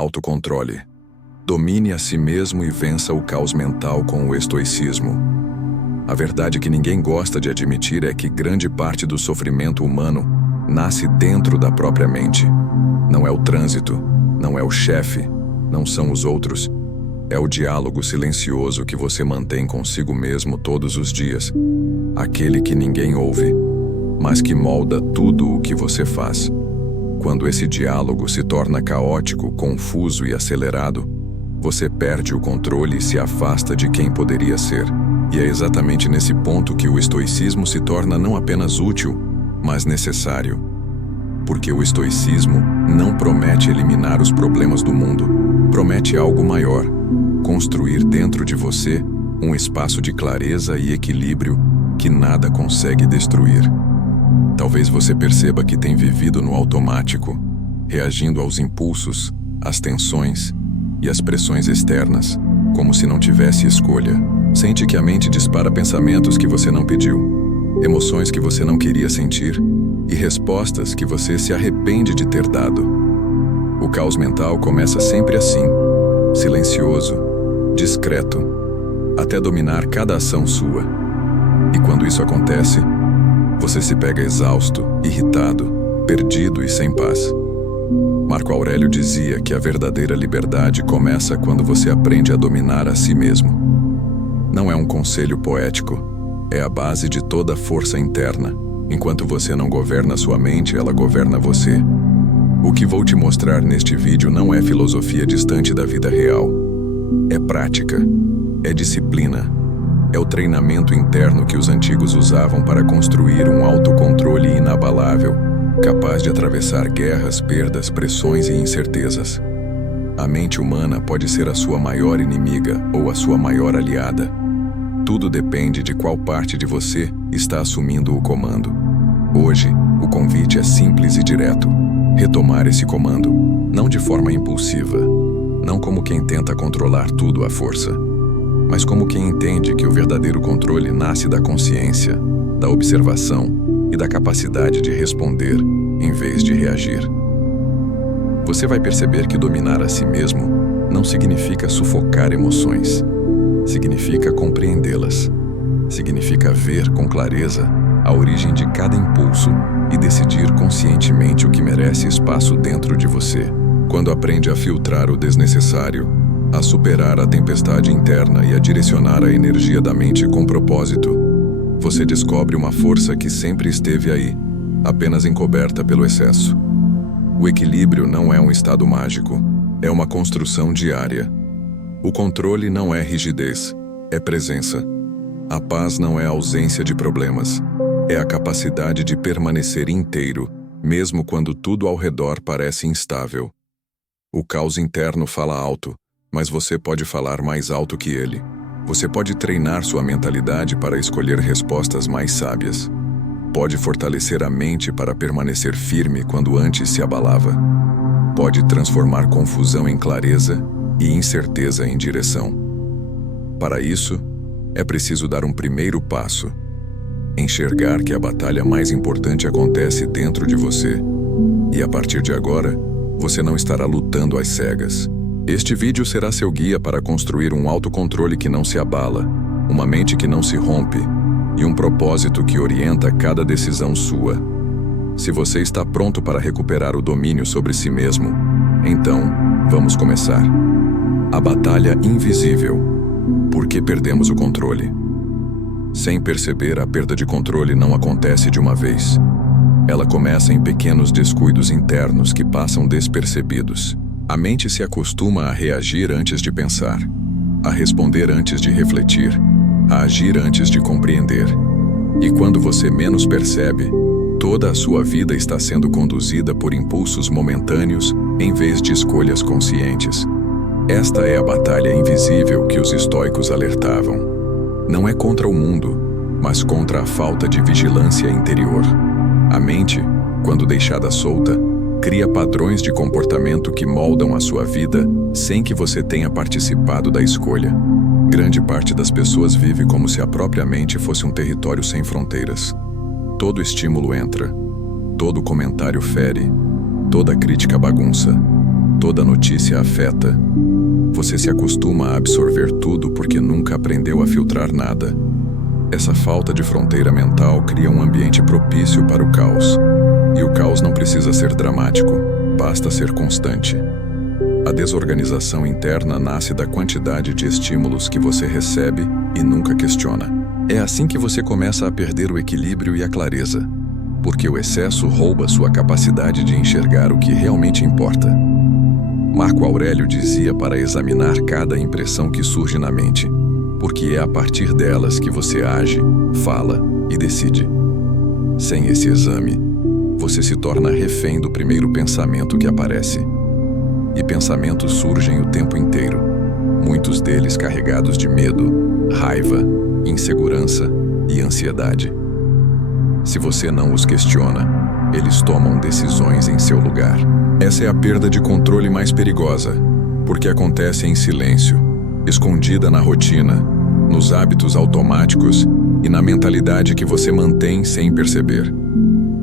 Autocontrole. Domine a si mesmo e vença o caos mental com o estoicismo. A verdade que ninguém gosta de admitir é que grande parte do sofrimento humano nasce dentro da própria mente. Não é o trânsito, não é o chefe, não são os outros. É o diálogo silencioso que você mantém consigo mesmo todos os dias. Aquele que ninguém ouve, mas que molda tudo o que você faz. Quando esse diálogo se torna caótico, confuso e acelerado, você perde o controle e se afasta de quem poderia ser. E é exatamente nesse ponto que o estoicismo se torna não apenas útil, mas necessário. Porque o estoicismo não promete eliminar os problemas do mundo, promete algo maior: construir dentro de você um espaço de clareza e equilíbrio que nada consegue destruir. Talvez você perceba que tem vivido no automático, reagindo aos impulsos, às tensões e às pressões externas, como se não tivesse escolha. Sente que a mente dispara pensamentos que você não pediu, emoções que você não queria sentir e respostas que você se arrepende de ter dado. O caos mental começa sempre assim, silencioso, discreto, até dominar cada ação sua. E quando isso acontece, você se pega exausto, irritado, perdido e sem paz. Marco Aurélio dizia que a verdadeira liberdade começa quando você aprende a dominar a si mesmo. Não é um conselho poético, é a base de toda a força interna. Enquanto você não governa sua mente, ela governa você. O que vou te mostrar neste vídeo não é filosofia distante da vida real. É prática, é disciplina, é o treinamento interno que os antigos usavam para construir um autocontrole inabalável, capaz de atravessar guerras, perdas, pressões e incertezas. A mente humana pode ser a sua maior inimiga ou a sua maior aliada. Tudo depende de qual parte de você está assumindo o comando. Hoje, o convite é simples e direto: retomar esse comando, não de forma impulsiva, não como quem tenta controlar tudo à força, mas como quem entende que o verdadeiro controle nasce da consciência, da observação e da capacidade de responder em vez de reagir. Você vai perceber que dominar a si mesmo não significa sufocar emoções. Significa compreendê-las. Significa ver com clareza a origem de cada impulso e decidir conscientemente o que merece espaço dentro de você. Quando aprende a filtrar o desnecessário, a superar a tempestade interna e a direcionar a energia da mente com propósito, você descobre uma força que sempre esteve aí, apenas encoberta pelo excesso. O equilíbrio não é um estado mágico, é uma construção diária. O controle não é rigidez, é presença. A paz não é ausência de problemas, é a capacidade de permanecer inteiro, mesmo quando tudo ao redor parece instável. O caos interno fala alto, mas você pode falar mais alto que ele. Você pode treinar sua mentalidade para escolher respostas mais sábias. Pode fortalecer a mente para permanecer firme quando antes se abalava. Pode transformar confusão em clareza e incerteza em direção. Para isso, é preciso dar um primeiro passo: enxergar que a batalha mais importante acontece dentro de você. E a partir de agora, você não estará lutando às cegas. Este vídeo será seu guia para construir um autocontrole que não se abala, uma mente que não se rompe e um propósito que orienta cada decisão sua. Se você está pronto para recuperar o domínio sobre si mesmo, então, vamos começar. A batalha invisível. Por que perdemos o controle? Sem perceber, a perda de controle não acontece de uma vez. Ela começa em pequenos descuidos internos que passam despercebidos. A mente se acostuma a reagir antes de pensar, a responder antes de refletir, a agir antes de compreender. E quando você menos percebe, toda a sua vida está sendo conduzida por impulsos momentâneos em vez de escolhas conscientes. Esta é a batalha invisível que os estoicos alertavam. Não é contra o mundo, mas contra a falta de vigilância interior. A mente, quando deixada solta, cria padrões de comportamento que moldam a sua vida sem que você tenha participado da escolha. Grande parte das pessoas vive como se a própria mente fosse um território sem fronteiras. Todo estímulo entra, todo comentário fere, toda crítica bagunça. toda notícia afeta. Você se acostuma a absorver tudo porque nunca aprendeu a filtrar nada. Essa falta de fronteira mental cria um ambiente propício para o caos. E o caos não precisa ser dramático, basta ser constante. A desorganização interna nasce da quantidade de estímulos que você recebe e nunca questiona. É assim que você começa a perder o equilíbrio e a clareza, porque o excesso rouba sua capacidade de enxergar o que realmente importa. Marco Aurélio dizia para examinar cada impressão que surge na mente, porque é a partir delas que você age, fala e decide. Sem esse exame, você se torna refém do primeiro pensamento que aparece. E pensamentos surgem o tempo inteiro, muitos deles carregados de medo, raiva, insegurança e ansiedade. Se você não os questiona, eles tomam decisões em seu lugar. Essa é a perda de controle mais perigosa, porque acontece em silêncio, escondida na rotina, nos hábitos automáticos e na mentalidade que você mantém sem perceber.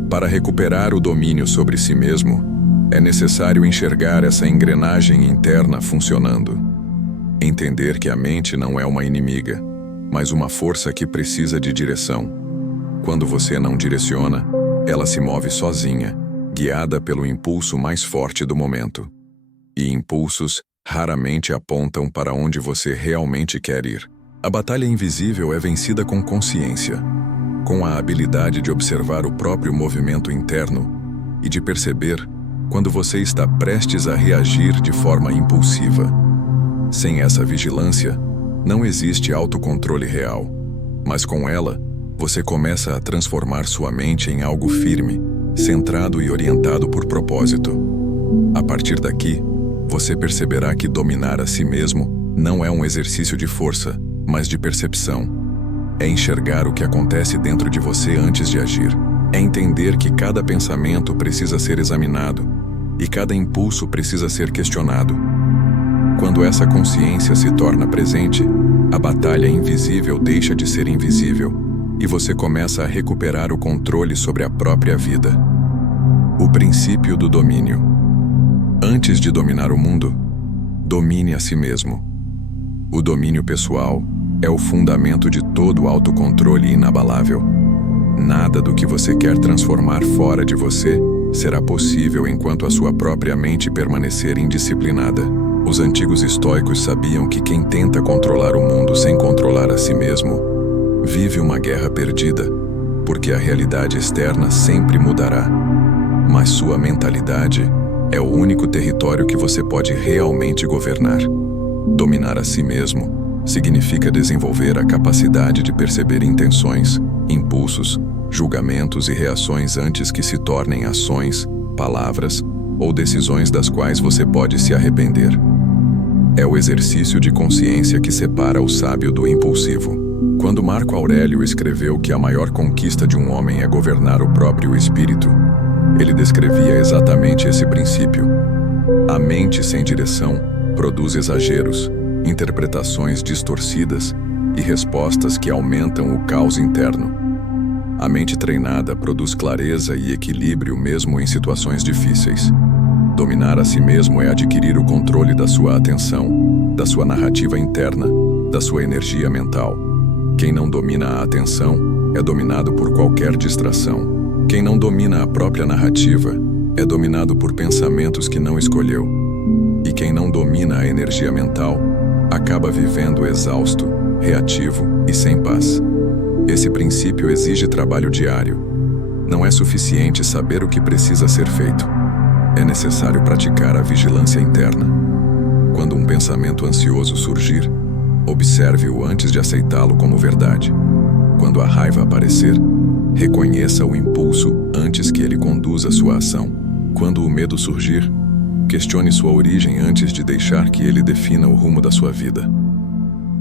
Para recuperar o domínio sobre si mesmo, é necessário enxergar essa engrenagem interna funcionando. Entender que a mente não é uma inimiga, mas uma força que precisa de direção. Quando você não direciona, ela se move sozinha, guiada pelo impulso mais forte do momento. E impulsos raramente apontam para onde você realmente quer ir. A batalha invisível é vencida com consciência, com a habilidade de observar o próprio movimento interno e de perceber quando você está prestes a reagir de forma impulsiva. Sem essa vigilância, não existe autocontrole real, mas com ela, você começa a transformar sua mente em algo firme, centrado e orientado por propósito. A partir daqui, você perceberá que dominar a si mesmo não é um exercício de força, mas de percepção. É enxergar o que acontece dentro de você antes de agir. É entender que cada pensamento precisa ser examinado e cada impulso precisa ser questionado. Quando essa consciência se torna presente, a batalha invisível deixa de ser invisível e você começa a recuperar o controle sobre a própria vida. O princípio do domínio. Antes de dominar o mundo, domine a si mesmo. O domínio pessoal é o fundamento de todo autocontrole inabalável. Nada do que você quer transformar fora de você será possível enquanto a sua própria mente permanecer indisciplinada. Os antigos estoicos sabiam que quem tenta controlar o mundo sem controlar a si mesmo vive uma guerra perdida, porque a realidade externa sempre mudará. Mas sua mentalidade é o único território que você pode realmente governar. Dominar a si mesmo significa desenvolver a capacidade de perceber intenções, impulsos, julgamentos e reações antes que se tornem ações, palavras ou decisões das quais você pode se arrepender. É o exercício de consciência que separa o sábio do impulsivo. Quando Marco Aurélio escreveu que a maior conquista de um homem é governar o próprio espírito, ele descrevia exatamente esse princípio. A mente sem direção produz exageros, interpretações distorcidas e respostas que aumentam o caos interno. A mente treinada produz clareza e equilíbrio mesmo em situações difíceis. Dominar a si mesmo é adquirir o controle da sua atenção, da sua narrativa interna, da sua energia mental. Quem não domina a atenção é dominado por qualquer distração. Quem não domina a própria narrativa é dominado por pensamentos que não escolheu. E quem não domina a energia mental acaba vivendo exausto, reativo e sem paz. Esse princípio exige trabalho diário. Não é suficiente saber o que precisa ser feito. É necessário praticar a vigilância interna. Quando um pensamento ansioso surgir, observe-o antes de aceitá-lo como verdade. Quando a raiva aparecer, reconheça o impulso antes que ele conduza sua ação. Quando o medo surgir, questione sua origem antes de deixar que ele defina o rumo da sua vida.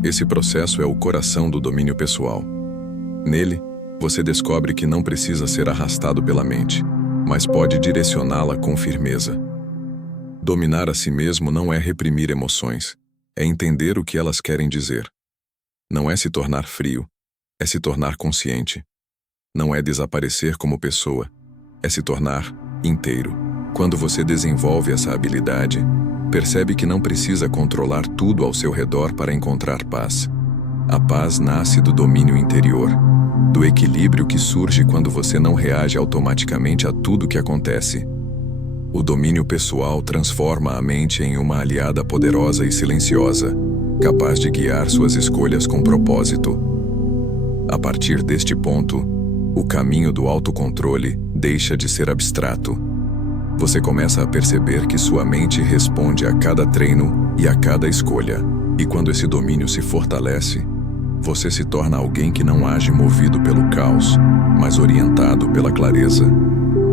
Esse processo é o coração do domínio pessoal. Nele, você descobre que não precisa ser arrastado pela mente, mas pode direcioná-la com firmeza. Dominar a si mesmo não é reprimir emoções, é entender o que elas querem dizer. Não é se tornar frio, é se tornar consciente. Não é desaparecer como pessoa, é se tornar inteiro. Quando você desenvolve essa habilidade, percebe que não precisa controlar tudo ao seu redor para encontrar paz. A paz nasce do domínio interior, do equilíbrio que surge quando você não reage automaticamente a tudo que acontece. O domínio pessoal transforma a mente em uma aliada poderosa e silenciosa, capaz de guiar suas escolhas com propósito. A partir deste ponto, o caminho do autocontrole deixa de ser abstrato. Você começa a perceber que sua mente responde a cada treino e a cada escolha. E quando esse domínio se fortalece, você se torna alguém que não age movido pelo caos, mas orientado pela clareza.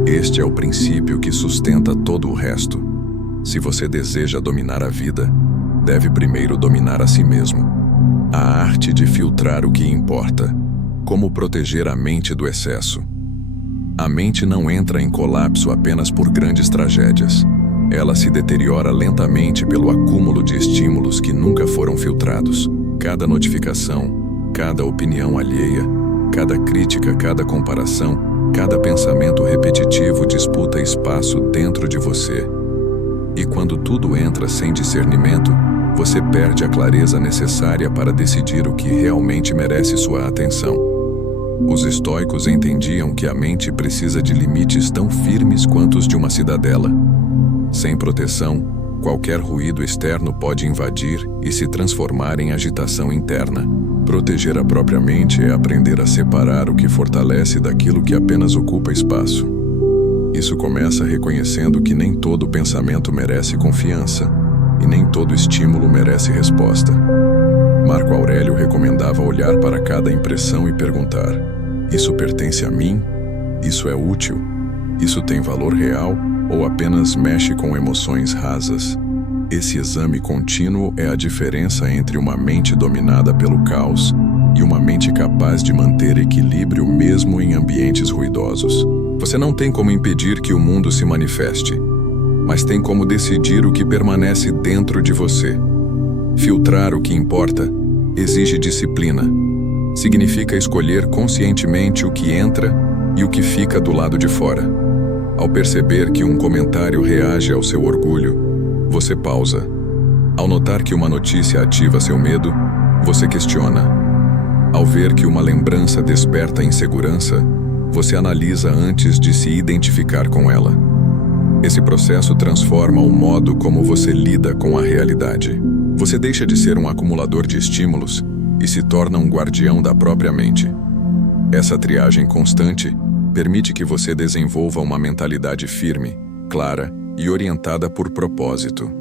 Este é o princípio que sustenta todo o resto. Se você deseja dominar a vida, deve primeiro dominar a si mesmo. A arte de filtrar o que importa. Como proteger a mente do excesso. A mente não entra em colapso apenas por grandes tragédias. Ela se deteriora lentamente pelo acúmulo de estímulos que nunca foram filtrados. Cada notificação, cada opinião alheia, cada crítica, cada comparação, cada pensamento repetitivo disputa espaço dentro de você. E quando tudo entra sem discernimento, você perde a clareza necessária para decidir o que realmente merece sua atenção. Os estoicos entendiam que a mente precisa de limites tão firmes quanto os de uma cidadela. Sem proteção, qualquer ruído externo pode invadir e se transformar em agitação interna. Proteger a própria mente é aprender a separar o que fortalece daquilo que apenas ocupa espaço. Isso começa reconhecendo que nem todo pensamento merece confiança e nem todo estímulo merece resposta. Marco Aurélio recomendava olhar para cada impressão e perguntar: isso pertence a mim? Isso é útil? Isso tem valor real ou apenas mexe com emoções rasas? Esse exame contínuo é a diferença entre uma mente dominada pelo caos e uma mente capaz de manter equilíbrio mesmo em ambientes ruidosos. Você não tem como impedir que o mundo se manifeste, mas tem como decidir o que permanece dentro de você. Filtrar o que importa exige disciplina. Significa escolher conscientemente o que entra e o que fica do lado de fora. Ao perceber que um comentário reage ao seu orgulho, você pausa. Ao notar que uma notícia ativa seu medo, você questiona. Ao ver que uma lembrança desperta insegurança, você analisa antes de se identificar com ela. Esse processo transforma o modo como você lida com a realidade. Você deixa de ser um acumulador de estímulos e se torna um guardião da própria mente. Essa triagem constante permite que você desenvolva uma mentalidade firme, clara e orientada por propósito.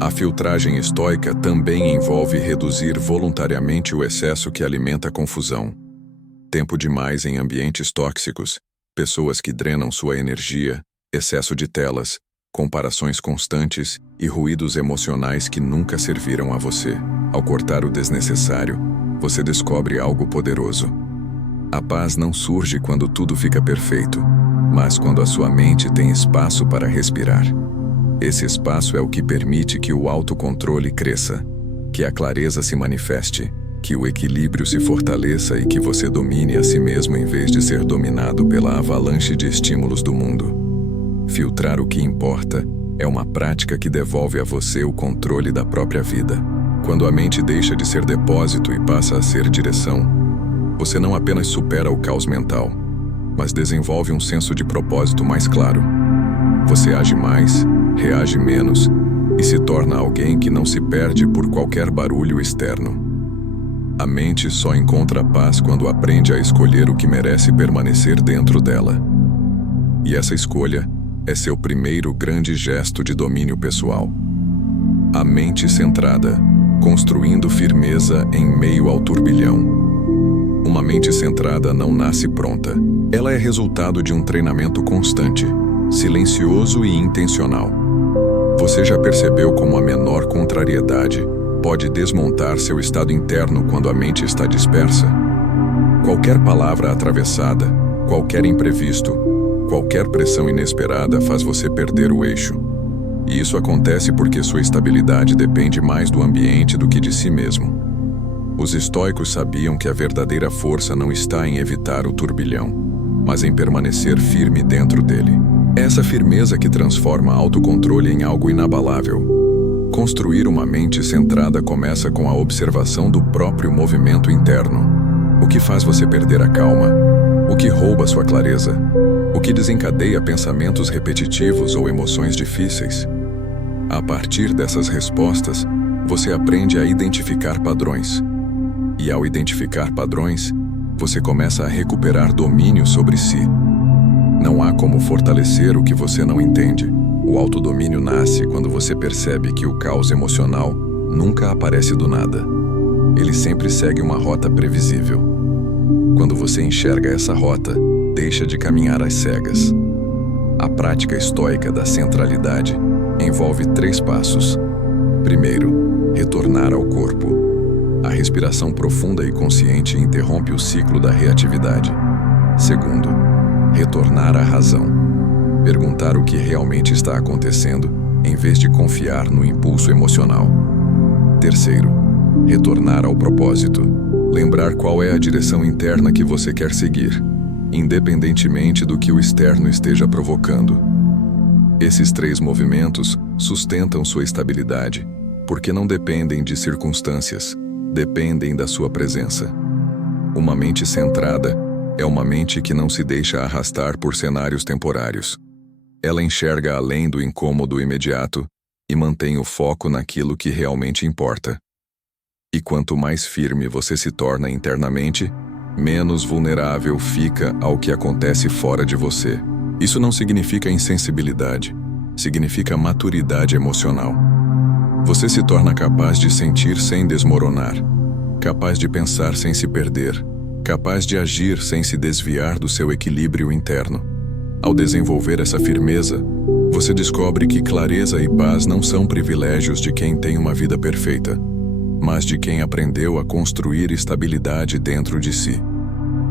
A filtragem estoica também envolve reduzir voluntariamente o excesso que alimenta a confusão. Tempo demais em ambientes tóxicos, pessoas que drenam sua energia, excesso de telas, comparações constantes e ruídos emocionais que nunca serviram a você. Ao cortar o desnecessário, você descobre algo poderoso. A paz não surge quando tudo fica perfeito, mas quando a sua mente tem espaço para respirar. Esse espaço é o que permite que o autocontrole cresça, que a clareza se manifeste, que o equilíbrio se fortaleça e que você domine a si mesmo em vez de ser dominado pela avalanche de estímulos do mundo. Filtrar o que importa é uma prática que devolve a você o controle da própria vida. Quando a mente deixa de ser depósito e passa a ser direção, você não apenas supera o caos mental, mas desenvolve um senso de propósito mais claro. Você age mais, reage menos e se torna alguém que não se perde por qualquer barulho externo. A mente só encontra paz quando aprende a escolher o que merece permanecer dentro dela. E essa escolha é seu primeiro grande gesto de domínio pessoal. A mente centrada, construindo firmeza em meio ao turbilhão. Uma mente centrada não nasce pronta. Ela é resultado de um treinamento constante, silencioso e intencional. Você já percebeu como a menor contrariedade pode desmontar seu estado interno quando a mente está dispersa? Qualquer palavra atravessada, qualquer imprevisto, qualquer pressão inesperada faz você perder o eixo. E isso acontece porque sua estabilidade depende mais do ambiente do que de si mesmo. Os estoicos sabiam que a verdadeira força não está em evitar o turbilhão, mas em permanecer firme dentro dele. É essa firmeza que transforma autocontrole em algo inabalável. Construir uma mente centrada começa com a observação do próprio movimento interno. O que faz você perder a calma? O que rouba sua clareza? O que desencadeia pensamentos repetitivos ou emoções difíceis? A partir dessas respostas, você aprende a identificar padrões. E ao identificar padrões, você começa a recuperar domínio sobre si. Não há como fortalecer o que você não entende. O autodomínio nasce quando você percebe que o caos emocional nunca aparece do nada. Ele sempre segue uma rota previsível. Quando você enxerga essa rota, deixa de caminhar às cegas. A prática estoica da centralidade envolve 3 passos. Primeiro, retornar ao corpo. A respiração profunda e consciente interrompe o ciclo da reatividade. Segundo, retornar à razão. Perguntar o que realmente está acontecendo, em vez de confiar no impulso emocional. Terceiro, retornar ao propósito. Lembrar qual é a direção interna que você quer seguir, independentemente do que o externo esteja provocando. Esses 3 movimentos sustentam sua estabilidade, porque não dependem de circunstâncias, dependem da sua presença. Uma mente centrada é uma mente que não se deixa arrastar por cenários temporários. Ela enxerga além do incômodo imediato e mantém o foco naquilo que realmente importa. E quanto mais firme você se torna internamente, menos vulnerável fica ao que acontece fora de você. Isso não significa insensibilidade, significa maturidade emocional. Você se torna capaz de sentir sem desmoronar, capaz de pensar sem se perder, capaz de agir sem se desviar do seu equilíbrio interno. Ao desenvolver essa firmeza, você descobre que clareza e paz não são privilégios de quem tem uma vida perfeita, mas de quem aprendeu a construir estabilidade dentro de si.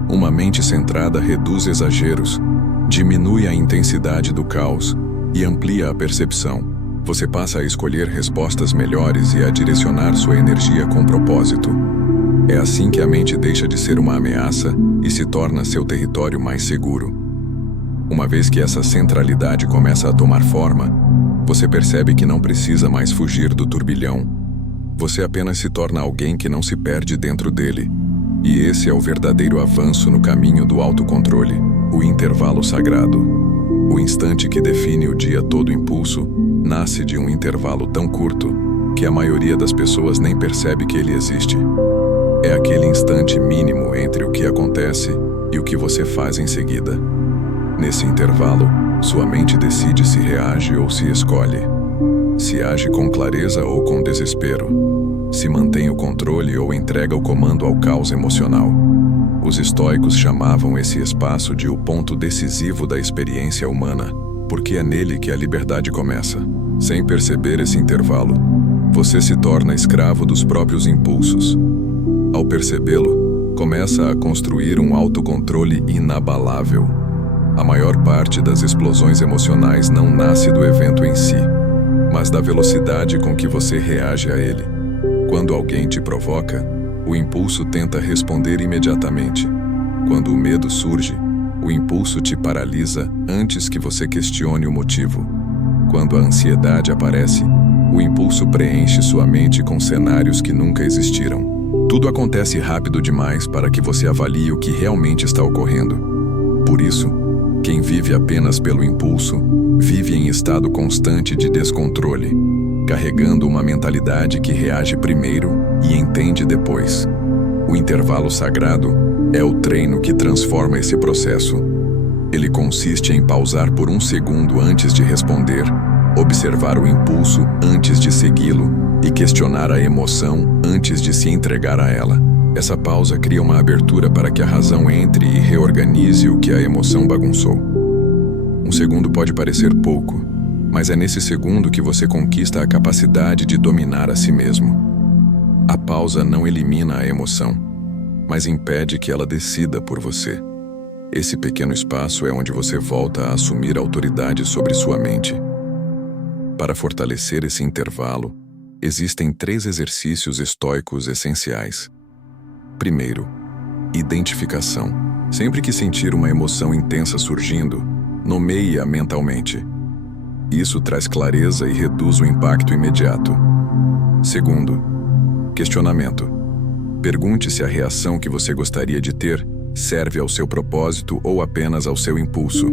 Uma mente centrada reduz exageros, diminui a intensidade do caos e amplia a percepção. Você passa a escolher respostas melhores e a direcionar sua energia com propósito. É assim que a mente deixa de ser uma ameaça e se torna seu território mais seguro. Uma vez que essa centralidade começa a tomar forma, você percebe que não precisa mais fugir do turbilhão. Você apenas se torna alguém que não se perde dentro dele. E esse é o verdadeiro avanço no caminho do autocontrole, o intervalo sagrado. O instante que define o dia todo impulso nasce de um intervalo tão curto que a maioria das pessoas nem percebe que ele existe. É aquele instante mínimo entre o que acontece e o que você faz em seguida. Nesse intervalo, sua mente decide se reage ou se escolhe. Se age com clareza ou com desespero. Se mantém o controle ou entrega o comando ao caos emocional. Os estoicos chamavam esse espaço de o ponto decisivo da experiência humana, porque é nele que a liberdade começa. Sem perceber esse intervalo, você se torna escravo dos próprios impulsos. Ao percebê-lo, começa a construir um autocontrole inabalável. A maior parte das explosões emocionais não nasce do evento em si, mas da velocidade com que você reage a ele. Quando alguém te provoca, o impulso tenta responder imediatamente. Quando o medo surge, o impulso te paralisa antes que você questione o motivo. Quando a ansiedade aparece, o impulso preenche sua mente com cenários que nunca existiram. Tudo acontece rápido demais para que você avalie o que realmente está ocorrendo. Por isso, quem vive apenas pelo impulso, vive em estado constante de descontrole, carregando uma mentalidade que reage primeiro e entende depois. O intervalo sagrado é o treino que transforma esse processo. Ele consiste em pausar por 1 segundo antes de responder, observar o impulso antes de segui-lo e questionar a emoção antes de se entregar a ela. Essa pausa cria uma abertura para que a razão entre e reorganize o que a emoção bagunçou. 1 segundo pode parecer pouco, mas é nesse segundo que você conquista a capacidade de dominar a si mesmo. A pausa não elimina a emoção, mas impede que ela decida por você. Esse pequeno espaço é onde você volta a assumir autoridade sobre sua mente. Para fortalecer esse intervalo, existem 3 exercícios estoicos essenciais. Primeiro, identificação. Sempre que sentir uma emoção intensa surgindo, nomeie-a mentalmente. Isso traz clareza e reduz o impacto imediato. Segundo, questionamento. Pergunte se a reação que você gostaria de ter serve ao seu propósito ou apenas ao seu impulso.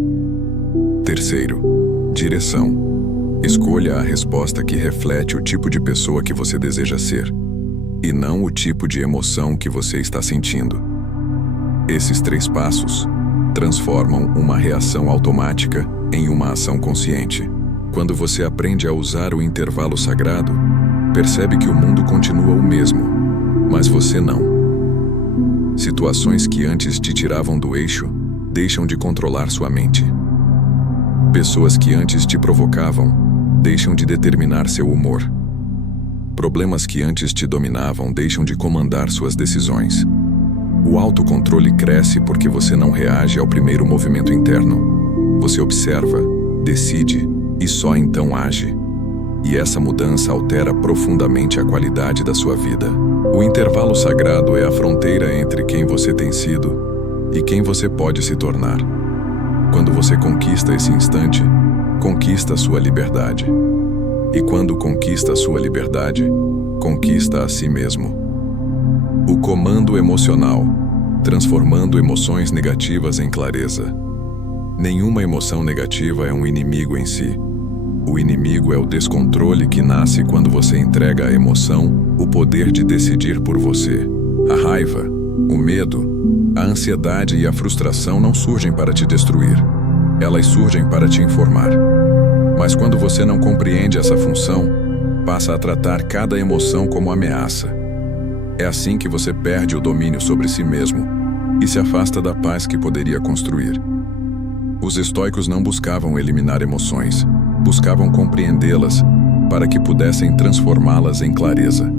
Terceiro, direção. Escolha a resposta que reflete o tipo de pessoa que você deseja ser, e não o tipo de emoção que você está sentindo. Esses 3 passos transformam uma reação automática em uma ação consciente. Quando você aprende a usar o intervalo sagrado, percebe que o mundo continua o mesmo, mas você não. Situações que antes te tiravam do eixo deixam de controlar sua mente. Pessoas que antes te provocavam deixam de determinar seu humor. Problemas que antes te dominavam deixam de comandar suas decisões. O autocontrole cresce porque você não reage ao primeiro movimento interno. Você observa, decide e só então age. E essa mudança altera profundamente a qualidade da sua vida. O intervalo sagrado é a fronteira entre quem você tem sido e quem você pode se tornar. Quando você conquista esse instante, conquista a sua liberdade. E quando conquista a sua liberdade, conquista a si mesmo. O comando emocional, transformando emoções negativas em clareza. Nenhuma emoção negativa é um inimigo em si. O inimigo é o descontrole que nasce quando você entrega à emoção o poder de decidir por você. A raiva, o medo, a ansiedade e a frustração não surgem para te destruir. Elas surgem para te informar. Mas quando você não compreende essa função, passa a tratar cada emoção como ameaça. É assim que você perde o domínio sobre si mesmo e se afasta da paz que poderia construir. Os estoicos não buscavam eliminar emoções, buscavam compreendê-las para que pudessem transformá-las em clareza.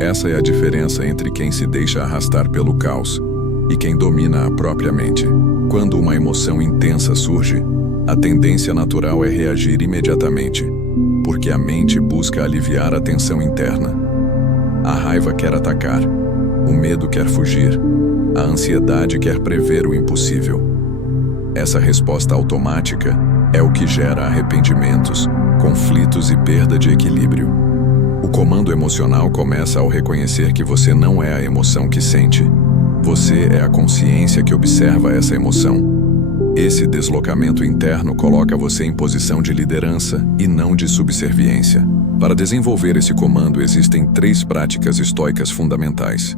Essa é a diferença entre quem se deixa arrastar pelo caos e quem domina a própria mente. Quando uma emoção intensa surge, a tendência natural é reagir imediatamente, porque a mente busca aliviar a tensão interna. A raiva quer atacar, o medo quer fugir, a ansiedade quer prever o impossível. Essa resposta automática é o que gera arrependimentos, conflitos e perda de equilíbrio. O comando emocional começa ao reconhecer que você não é a emoção que sente. Você é a consciência que observa essa emoção. Esse deslocamento interno coloca você em posição de liderança e não de subserviência. Para desenvolver esse comando, existem 3 práticas estoicas fundamentais.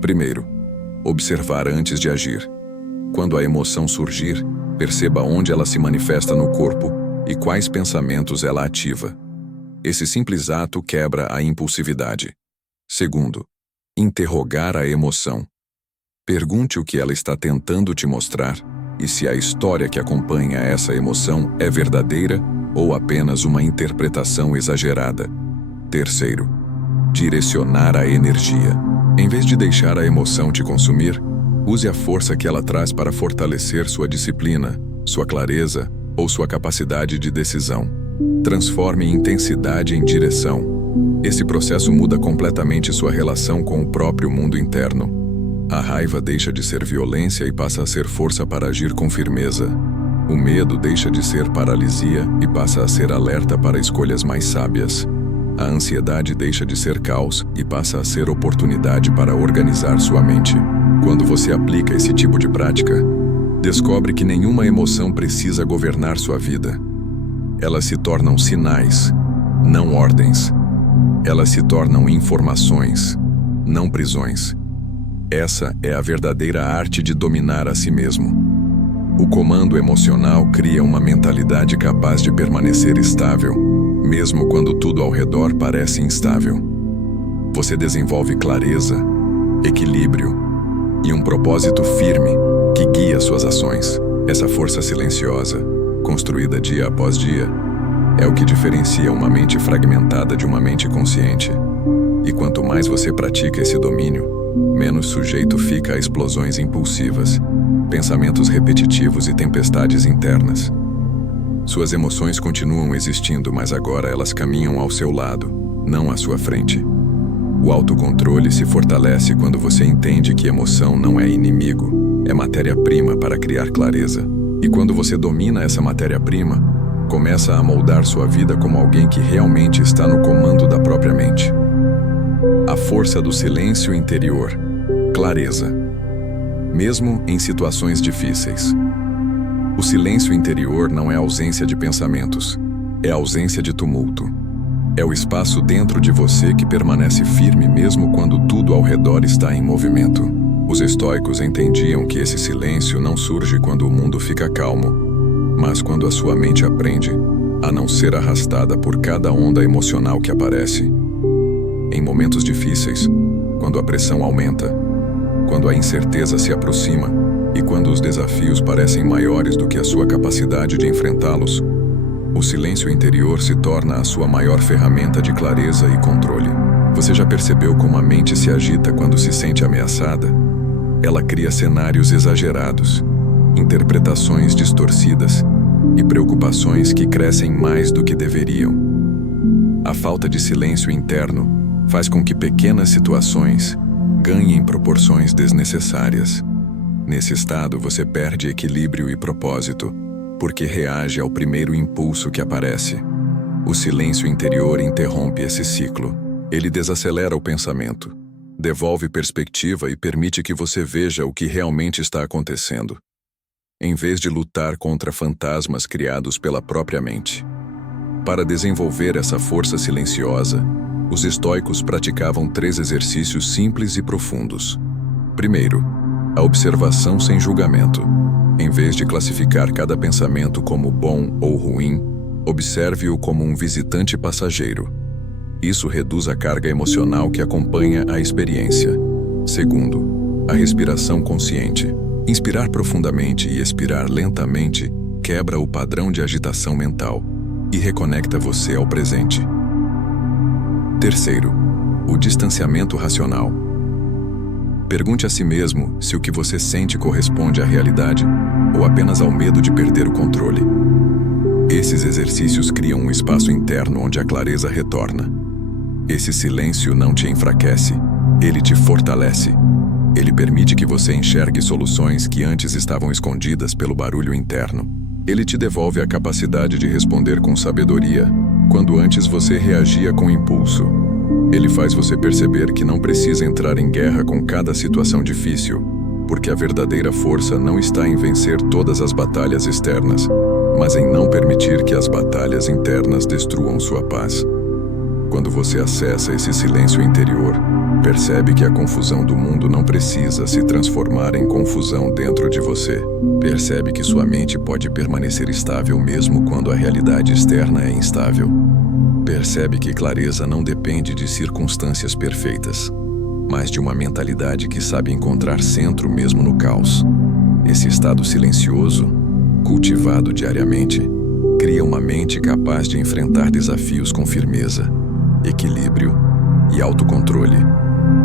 Primeiro, observar antes de agir. Quando a emoção surgir, perceba onde ela se manifesta no corpo e quais pensamentos ela ativa. Esse simples ato quebra a impulsividade. Segundo, interrogar a emoção. Pergunte o que ela está tentando te mostrar e se a história que acompanha essa emoção é verdadeira ou apenas uma interpretação exagerada. Terceiro, direcionar a energia. Em vez de deixar a emoção te consumir, use a força que ela traz para fortalecer sua disciplina, sua clareza ou sua capacidade de decisão. Transforme intensidade em direção. Esse processo muda completamente sua relação com o próprio mundo interno. A raiva deixa de ser violência e passa a ser força para agir com firmeza. O medo deixa de ser paralisia e passa a ser alerta para escolhas mais sábias. A ansiedade deixa de ser caos e passa a ser oportunidade para organizar sua mente. Quando você aplica esse tipo de prática, descobre que nenhuma emoção precisa governar sua vida. Elas se tornam sinais, não ordens. Elas se tornam informações, não prisões. Essa é a verdadeira arte de dominar a si mesmo. O comando emocional cria uma mentalidade capaz de permanecer estável, mesmo quando tudo ao redor parece instável. Você desenvolve clareza, equilíbrio e um propósito firme que guia suas ações. Essa força silenciosa, construída dia após dia, é o que diferencia uma mente fragmentada de uma mente consciente. E quanto mais você pratica esse domínio, menos sujeito fica a explosões impulsivas, pensamentos repetitivos e tempestades internas. Suas emoções continuam existindo, mas agora elas caminham ao seu lado, não à sua frente. O autocontrole se fortalece quando você entende que emoção não é inimigo, é matéria-prima para criar clareza. E quando você domina essa matéria-prima, começa a moldar sua vida como alguém que realmente está no comando da própria mente. A força do silêncio interior. Clareza. Mesmo em situações difíceis. O silêncio interior não é ausência de pensamentos, é ausência de tumulto. É o espaço dentro de você que permanece firme mesmo quando tudo ao redor está em movimento. Os estoicos entendiam que esse silêncio não surge quando o mundo fica calmo, mas quando a sua mente aprende a não ser arrastada por cada onda emocional que aparece. Em momentos difíceis, quando a pressão aumenta, quando a incerteza se aproxima e quando os desafios parecem maiores do que a sua capacidade de enfrentá-los, o silêncio interior se torna a sua maior ferramenta de clareza e controle. Você já percebeu como a mente se agita quando se sente ameaçada? Ela cria cenários exagerados, interpretações distorcidas e preocupações que crescem mais do que deveriam. A falta de silêncio interno faz com que pequenas situações ganhem proporções desnecessárias. Nesse estado, você perde equilíbrio e propósito, porque reage ao primeiro impulso que aparece. O silêncio interior interrompe esse ciclo. Ele desacelera o pensamento, devolve perspectiva e permite que você veja o que realmente está acontecendo, em vez de lutar contra fantasmas criados pela própria mente. Para desenvolver essa força silenciosa, os estoicos praticavam 3 exercícios simples e profundos. Primeiro, a observação sem julgamento. Em vez de classificar cada pensamento como bom ou ruim, observe-o como um visitante passageiro. Isso reduz a carga emocional que acompanha a experiência. Segundo, a respiração consciente. Inspirar profundamente e expirar lentamente quebra o padrão de agitação mental e reconecta você ao presente. Terceiro, o distanciamento racional. Pergunte a si mesmo se o que você sente corresponde à realidade ou apenas ao medo de perder o controle. Esses exercícios criam um espaço interno onde a clareza retorna. Esse silêncio não te enfraquece, ele te fortalece. Ele permite que você enxergue soluções que antes estavam escondidas pelo barulho interno. Ele te devolve a capacidade de responder com sabedoria, quando antes você reagia com impulso. Ele faz você perceber que não precisa entrar em guerra com cada situação difícil, porque a verdadeira força não está em vencer todas as batalhas externas, mas em não permitir que as batalhas internas destruam sua paz. Quando você acessa esse silêncio interior, percebe que a confusão do mundo não precisa se transformar em confusão dentro de você. Percebe que sua mente pode permanecer estável mesmo quando a realidade externa é instável. Percebe que clareza não depende de circunstâncias perfeitas, mas de uma mentalidade que sabe encontrar centro mesmo no caos. Esse estado silencioso, cultivado diariamente, cria uma mente capaz de enfrentar desafios com firmeza, equilíbrio e autocontrole.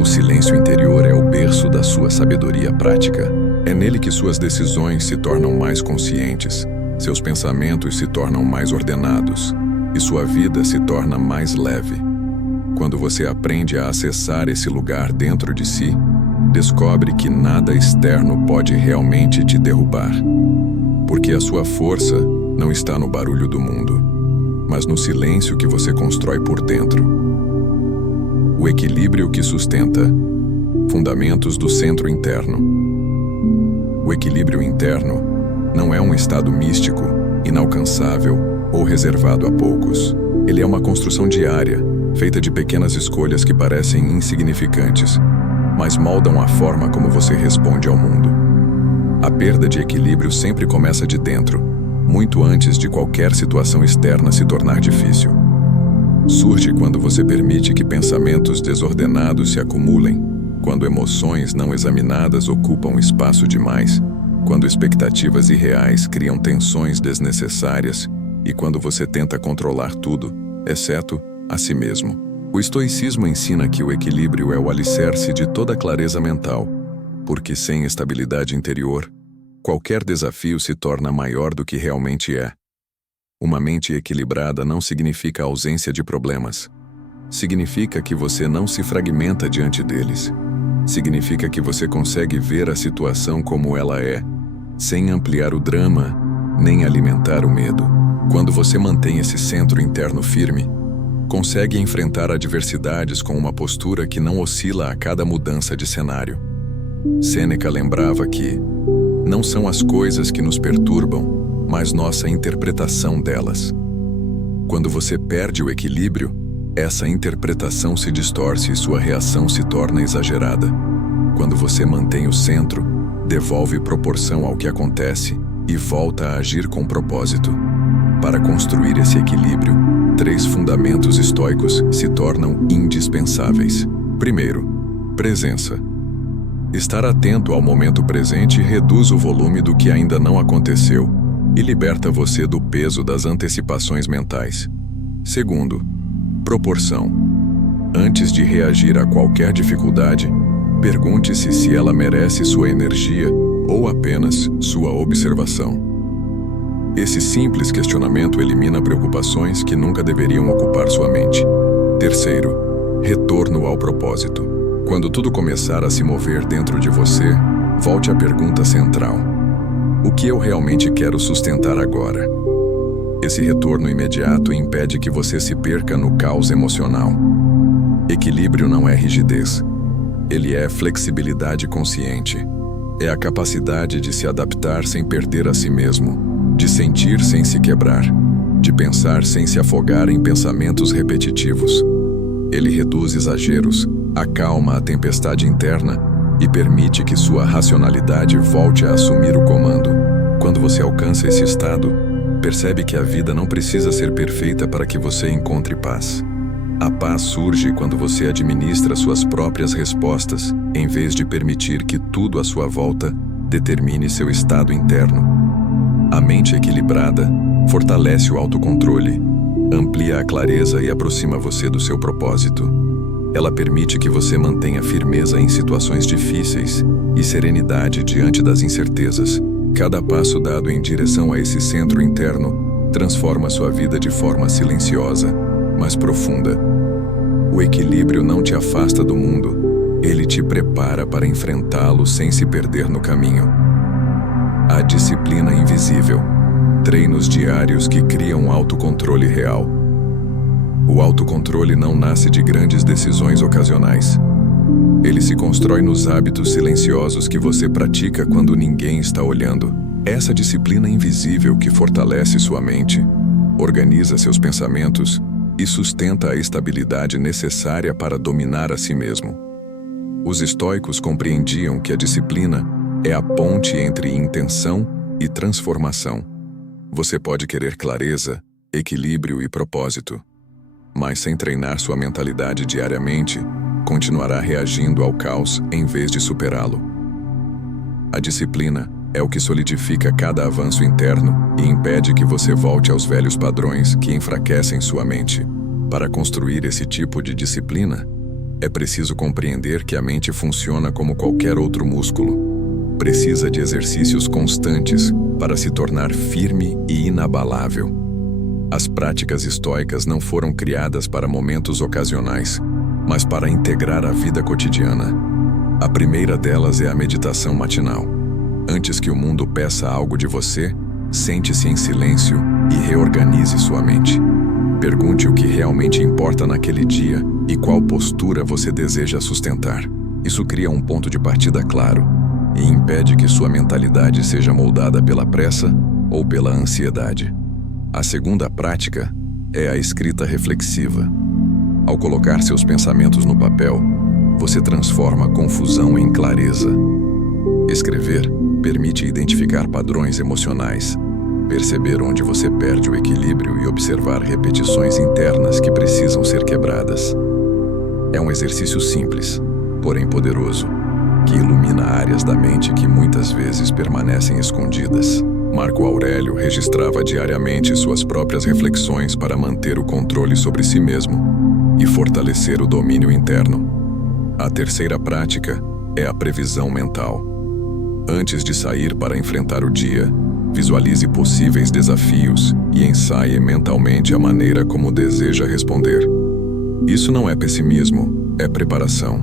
O silêncio interior é o berço da sua sabedoria prática. É nele que suas decisões se tornam mais conscientes, seus pensamentos se tornam mais ordenados e sua vida se torna mais leve. Quando você aprende a acessar esse lugar dentro de si, descobre que nada externo pode realmente te derrubar, porque a sua força não está no barulho do mundo, mas no silêncio que você constrói por dentro. O equilíbrio que sustenta. Fundamentos do centro interno. O equilíbrio interno não é um estado místico, inalcançável ou reservado a poucos. Ele é uma construção diária, feita de pequenas escolhas que parecem insignificantes, mas moldam a forma como você responde ao mundo. A perda de equilíbrio sempre começa de dentro, muito antes de qualquer situação externa se tornar difícil. Surge quando você permite que pensamentos desordenados se acumulem, quando emoções não examinadas ocupam espaço demais, quando expectativas irreais criam tensões desnecessárias e quando você tenta controlar tudo, exceto a si mesmo. O estoicismo ensina que o equilíbrio é o alicerce de toda clareza mental, porque sem estabilidade interior, qualquer desafio se torna maior do que realmente é. Uma mente equilibrada não significa ausência de problemas. Significa que você não se fragmenta diante deles. Significa que você consegue ver a situação como ela é, sem ampliar o drama, nem alimentar o medo. Quando você mantém esse centro interno firme, consegue enfrentar adversidades com uma postura que não oscila a cada mudança de cenário. Sêneca lembrava que não são as coisas que nos perturbam, mas nossa interpretação delas. Quando você perde o equilíbrio, essa interpretação se distorce e sua reação se torna exagerada. Quando você mantém o centro, devolve proporção ao que acontece e volta a agir com propósito. Para construir esse equilíbrio, 3 fundamentos estoicos se tornam indispensáveis. Primeiro, presença. Estar atento ao momento presente reduz o volume do que ainda não aconteceu e liberta você do peso das antecipações mentais. Segundo, proporção. Antes de reagir a qualquer dificuldade, pergunte-se se ela merece sua energia ou apenas sua observação. Esse simples questionamento elimina preocupações que nunca deveriam ocupar sua mente. Terceiro, retorno ao propósito. Quando tudo começar a se mover dentro de você, volte à pergunta central: o que eu realmente quero sustentar agora? Esse retorno imediato impede que você se perca no caos emocional. Equilíbrio não é rigidez. Ele é flexibilidade consciente. É a capacidade de se adaptar sem perder a si mesmo, de sentir sem se quebrar, de pensar sem se afogar em pensamentos repetitivos. Ele reduz exageros, acalma a tempestade interna e permite que sua racionalidade volte a assumir o comando. Quando você alcança esse estado, percebe que a vida não precisa ser perfeita para que você encontre paz. A paz surge quando você administra suas próprias respostas, em vez de permitir que tudo à sua volta determine seu estado interno. A mente equilibrada fortalece o autocontrole, amplia a clareza e aproxima você do seu propósito. Ela permite que você mantenha firmeza em situações difíceis e serenidade diante das incertezas. Cada passo dado em direção a esse centro interno transforma sua vida de forma silenciosa, mas profunda. O equilíbrio não te afasta do mundo, ele te prepara para enfrentá-lo sem se perder no caminho. A disciplina invisível. Treinos diários que criam autocontrole real. O autocontrole não nasce de grandes decisões ocasionais. Ele se constrói nos hábitos silenciosos que você pratica quando ninguém está olhando. Essa disciplina invisível que fortalece sua mente, organiza seus pensamentos e sustenta a estabilidade necessária para dominar a si mesmo. Os estoicos compreendiam que a disciplina é a ponte entre intenção e transformação. Você pode querer clareza, equilíbrio e propósito, mas sem treinar sua mentalidade diariamente, continuará reagindo ao caos em vez de superá-lo. A disciplina é o que solidifica cada avanço interno e impede que você volte aos velhos padrões que enfraquecem sua mente. Para construir esse tipo de disciplina, é preciso compreender que a mente funciona como qualquer outro músculo. Precisa de exercícios constantes para se tornar firme e inabalável. As práticas estoicas não foram criadas para momentos ocasionais, mas para integrar a vida cotidiana. A primeira delas é a meditação matinal. Antes que o mundo peça algo de você, sente-se em silêncio e reorganize sua mente. Pergunte o que realmente importa naquele dia e qual postura você deseja sustentar. Isso cria um ponto de partida claro e impede que sua mentalidade seja moldada pela pressa ou pela ansiedade. A segunda prática é a escrita reflexiva. Ao colocar seus pensamentos no papel, você transforma confusão em clareza. Escrever permite identificar padrões emocionais, perceber onde você perde o equilíbrio e observar repetições internas que precisam ser quebradas. É um exercício simples, porém poderoso, que ilumina áreas da mente que muitas vezes permanecem escondidas. Marco Aurélio registrava diariamente suas próprias reflexões para manter o controle sobre si mesmo e fortalecer o domínio interno. A terceira prática é a previsão mental. Antes de sair para enfrentar o dia, visualize possíveis desafios e ensaie mentalmente a maneira como deseja responder. Isso não é pessimismo, é preparação.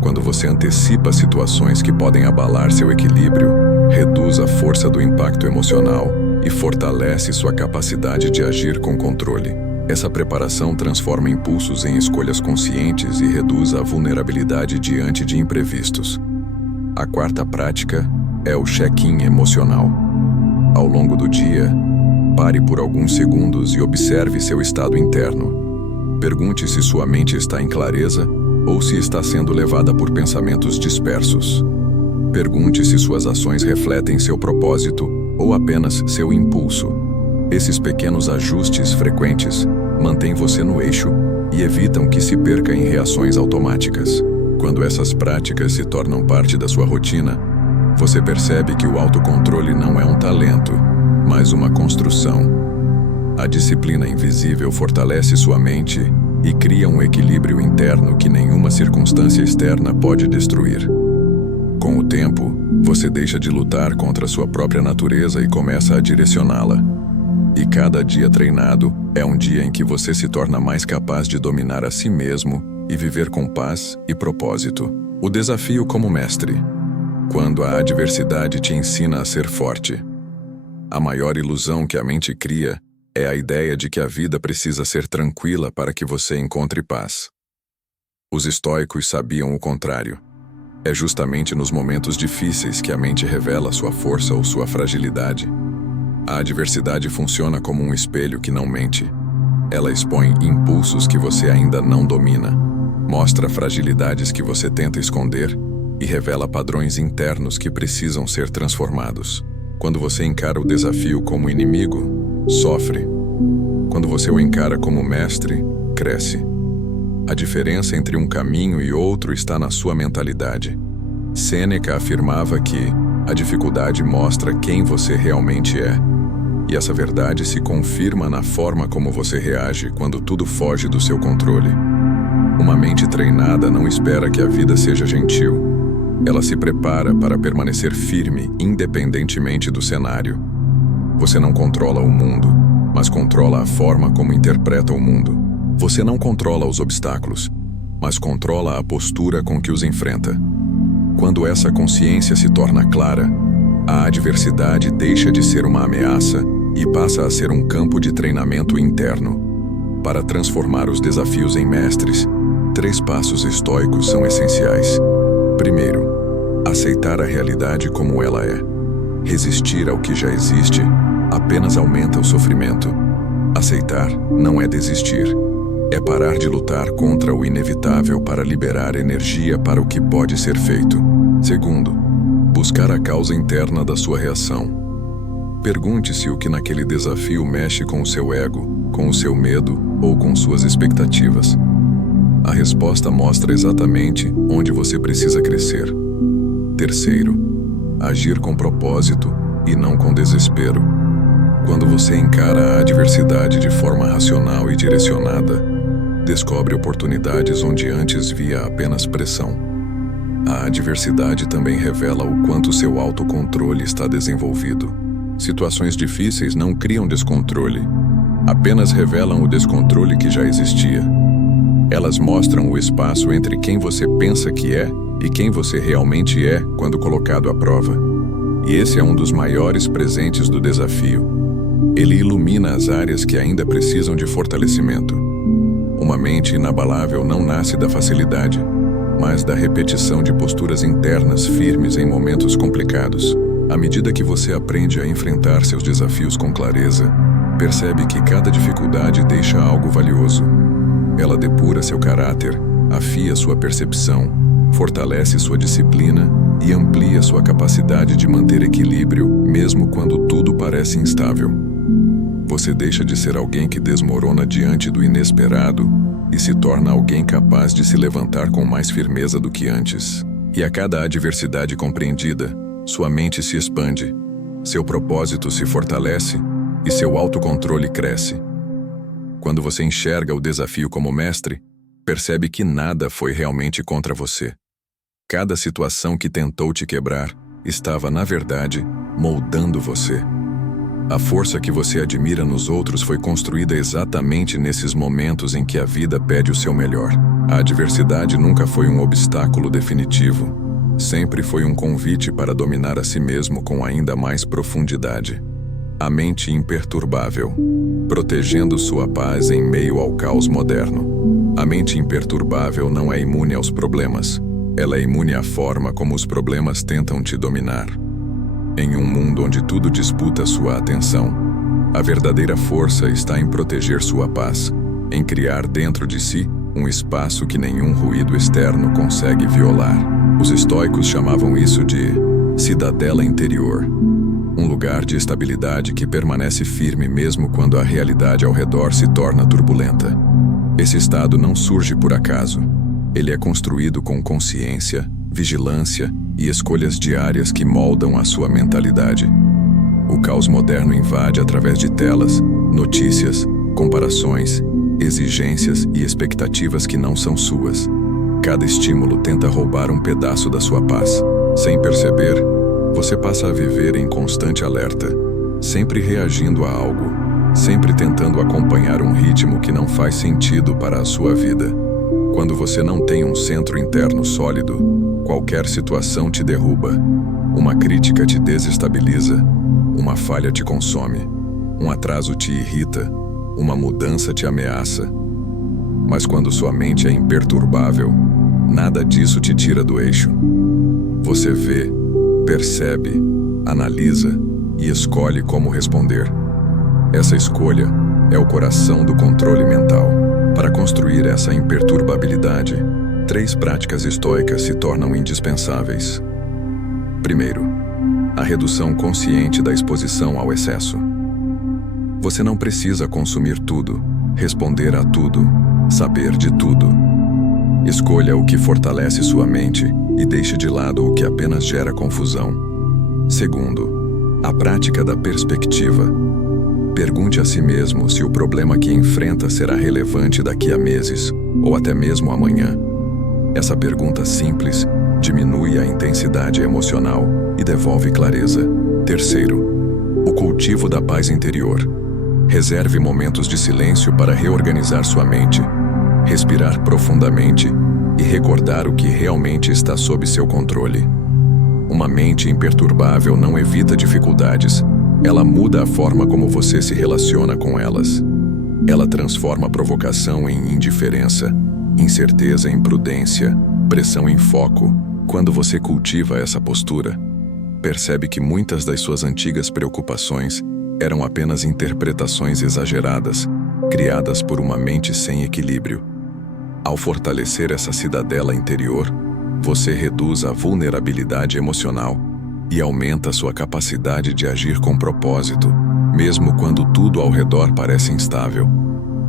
Quando você antecipa situações que podem abalar seu equilíbrio, reduz a força do impacto emocional e fortalece sua capacidade de agir com controle. Essa preparação transforma impulsos em escolhas conscientes e reduz a vulnerabilidade diante de imprevistos. A quarta prática é o check-in emocional. Ao longo do dia, pare por alguns segundos e observe seu estado interno. Pergunte se sua mente está em clareza ou se está sendo levada por pensamentos dispersos. Pergunte se suas ações refletem seu propósito ou apenas seu impulso. Esses pequenos ajustes frequentes mantêm você no eixo e evitam que se perca em reações automáticas. Quando essas práticas se tornam parte da sua rotina, você percebe que o autocontrole não é um talento, mas uma construção. A disciplina invisível fortalece sua mente e cria um equilíbrio interno que nenhuma circunstância externa pode destruir. Com o tempo, você deixa de lutar contra sua própria natureza e começa a direcioná-la. E cada dia treinado é um dia em que você se torna mais capaz de dominar a si mesmo e viver com paz e propósito. O desafio como mestre. Quando a adversidade te ensina a ser forte. A maior ilusão que a mente cria é a ideia de que a vida precisa ser tranquila para que você encontre paz. Os estoicos sabiam o contrário. É justamente nos momentos difíceis que a mente revela sua força ou sua fragilidade. A adversidade funciona como um espelho que não mente. Ela expõe impulsos que você ainda não domina, mostra fragilidades que você tenta esconder e revela padrões internos que precisam ser transformados. Quando você encara o desafio como inimigo, sofre. Quando você o encara como mestre, cresce. A diferença entre um caminho e outro está na sua mentalidade. Sêneca afirmava que a dificuldade mostra quem você realmente é. E essa verdade se confirma na forma como você reage quando tudo foge do seu controle. Uma mente treinada não espera que a vida seja gentil. Ela se prepara para permanecer firme, independentemente do cenário. Você não controla o mundo, mas controla a forma como interpreta o mundo. Você não controla os obstáculos, mas controla a postura com que os enfrenta. Quando essa consciência se torna clara, a adversidade deixa de ser uma ameaça e passa a ser um campo de treinamento interno. Para transformar os desafios em mestres, 3 passos estoicos são essenciais. Primeiro, aceitar a realidade como ela é. Resistir ao que já existe apenas aumenta o sofrimento. Aceitar não é desistir. É parar de lutar contra o inevitável para liberar energia para o que pode ser feito. Segundo, buscar a causa interna da sua reação. Pergunte-se o que naquele desafio mexe com o seu ego, com o seu medo ou com suas expectativas. A resposta mostra exatamente onde você precisa crescer. Terceiro, agir com propósito e não com desespero. Quando você encara a adversidade de forma racional e direcionada, descobre oportunidades onde antes via apenas pressão. A adversidade também revela o quanto seu autocontrole está desenvolvido. Situações difíceis não criam descontrole, apenas revelam o descontrole que já existia. Elas mostram o espaço entre quem você pensa que é e quem você realmente é quando colocado à prova. E esse é um dos maiores presentes do desafio. Ele ilumina as áreas que ainda precisam de fortalecimento. Uma mente inabalável não nasce da facilidade, mas da repetição de posturas internas firmes em momentos complicados. À medida que você aprende a enfrentar seus desafios com clareza, percebe que cada dificuldade deixa algo valioso. Ela depura seu caráter, afia sua percepção, fortalece sua disciplina e amplia sua capacidade de manter equilíbrio, mesmo quando tudo parece instável. Você deixa de ser alguém que desmorona diante do inesperado e se torna alguém capaz de se levantar com mais firmeza do que antes. E a cada adversidade compreendida, sua mente se expande, seu propósito se fortalece e seu autocontrole cresce. Quando você enxerga o desafio como mestre, percebe que nada foi realmente contra você. Cada situação que tentou te quebrar estava, na verdade, moldando você. A força que você admira nos outros foi construída exatamente nesses momentos em que a vida pede o seu melhor. A adversidade nunca foi um obstáculo definitivo. Sempre foi um convite para dominar a si mesmo com ainda mais profundidade. A mente imperturbável, protegendo sua paz em meio ao caos moderno. A mente imperturbável não é imune aos problemas. Ela é imune à forma como os problemas tentam te dominar. Em um mundo onde tudo disputa sua atenção, a verdadeira força está em proteger sua paz, em criar dentro de si um espaço que nenhum ruído externo consegue violar. Os estoicos chamavam isso de cidadela interior, um lugar de estabilidade que permanece firme mesmo quando a realidade ao redor se torna turbulenta. Esse estado não surge por acaso. Ele é construído com consciência, vigilância e escolhas diárias que moldam a sua mentalidade. O caos moderno invade através de telas, notícias, comparações, exigências e expectativas que não são suas. Cada estímulo tenta roubar um pedaço da sua paz. Sem perceber, você passa a viver em constante alerta, sempre reagindo a algo, sempre tentando acompanhar um ritmo que não faz sentido para a sua vida. Quando você não tem um centro interno sólido, qualquer situação te derruba. Uma crítica te desestabiliza, uma falha te consome, um atraso te irrita, uma mudança te ameaça. Mas quando sua mente é imperturbável, nada disso te tira do eixo. Você vê, percebe, analisa e escolhe como responder. Essa escolha é o coração do controle mental. Para construir essa imperturbabilidade, 3 práticas estoicas se tornam indispensáveis. Primeiro, a redução consciente da exposição ao excesso. Você não precisa consumir tudo, responder a tudo, saber de tudo. Escolha o que fortalece sua mente e deixe de lado o que apenas gera confusão. Segundo, a prática da perspectiva. Pergunte a si mesmo se o problema que enfrenta será relevante daqui a meses, ou até mesmo amanhã. Essa pergunta simples diminui a intensidade emocional e devolve clareza. Terceiro, o cultivo da paz interior. Reserve momentos de silêncio para reorganizar sua mente, respirar profundamente e recordar o que realmente está sob seu controle. Uma mente imperturbável não evita dificuldades. Ela muda a forma como você se relaciona com elas. Ela transforma a provocação em indiferença, incerteza em prudência, pressão em foco. Quando você cultiva essa postura, percebe que muitas das suas antigas preocupações eram apenas interpretações exageradas, criadas por uma mente sem equilíbrio. Ao fortalecer essa cidadela interior, você reduz a vulnerabilidade emocional e aumenta sua capacidade de agir com propósito, mesmo quando tudo ao redor parece instável.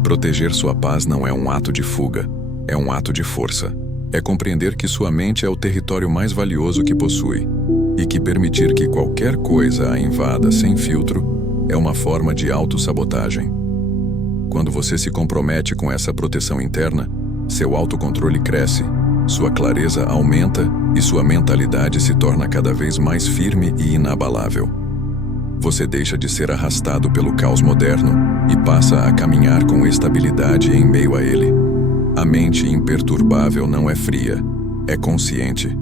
Proteger sua paz não é um ato de fuga, é um ato de força. É compreender que sua mente é o território mais valioso que possui, e que permitir que qualquer coisa a invada sem filtro é uma forma de autossabotagem. Quando você se compromete com essa proteção interna, seu autocontrole cresce, sua clareza aumenta e sua mentalidade se torna cada vez mais firme e inabalável. Você deixa de ser arrastado pelo caos moderno e passa a caminhar com estabilidade em meio a ele. A mente imperturbável não é fria, é consciente.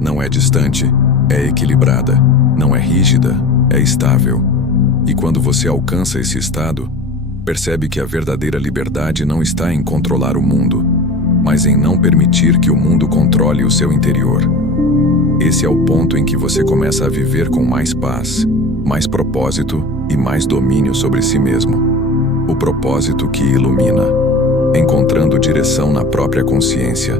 Não é distante, é equilibrada. Não é rígida, é estável. E quando você alcança esse estado, percebe que a verdadeira liberdade não está em controlar o mundo, mas em não permitir que o mundo controle o seu interior. Esse é o ponto em que você começa a viver com mais paz, mais propósito e mais domínio sobre si mesmo. O propósito que ilumina, encontrando direção na própria consciência.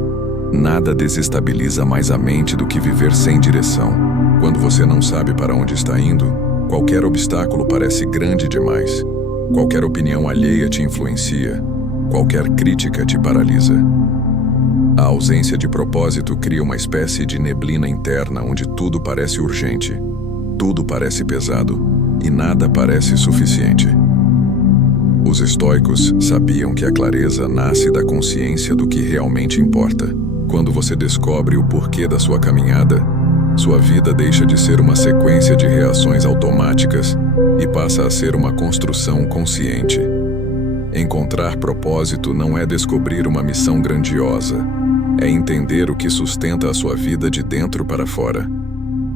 Nada desestabiliza mais a mente do que viver sem direção. Quando você não sabe para onde está indo, qualquer obstáculo parece grande demais. Qualquer opinião alheia te influencia. Qualquer crítica te paralisa. A ausência de propósito cria uma espécie de neblina interna onde tudo parece urgente, tudo parece pesado e nada parece suficiente. Os estoicos sabiam que a clareza nasce da consciência do que realmente importa. Quando você descobre o porquê da sua caminhada, sua vida deixa de ser uma sequência de reações automáticas e passa a ser uma construção consciente. Encontrar propósito não é descobrir uma missão grandiosa, é entender o que sustenta a sua vida de dentro para fora.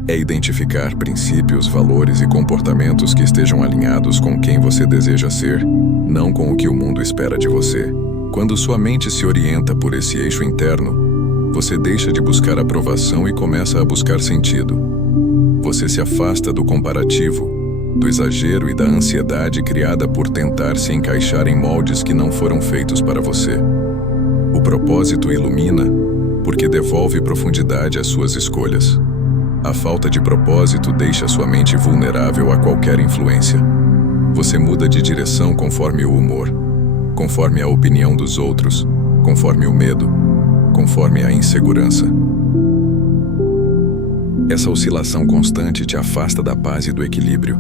É identificar princípios, valores e comportamentos que estejam alinhados com quem você deseja ser, não com o que o mundo espera de você. Quando sua mente se orienta por esse eixo interno, você deixa de buscar aprovação e começa a buscar sentido. Você se afasta do comparativo, do exagero e da ansiedade criada por tentar se encaixar em moldes que não foram feitos para você. O propósito ilumina porque devolve profundidade às suas escolhas. A falta de propósito deixa sua mente vulnerável a qualquer influência. Você muda de direção conforme o humor, conforme a opinião dos outros, conforme o medo, conforme a insegurança. Essa oscilação constante te afasta da paz e do equilíbrio.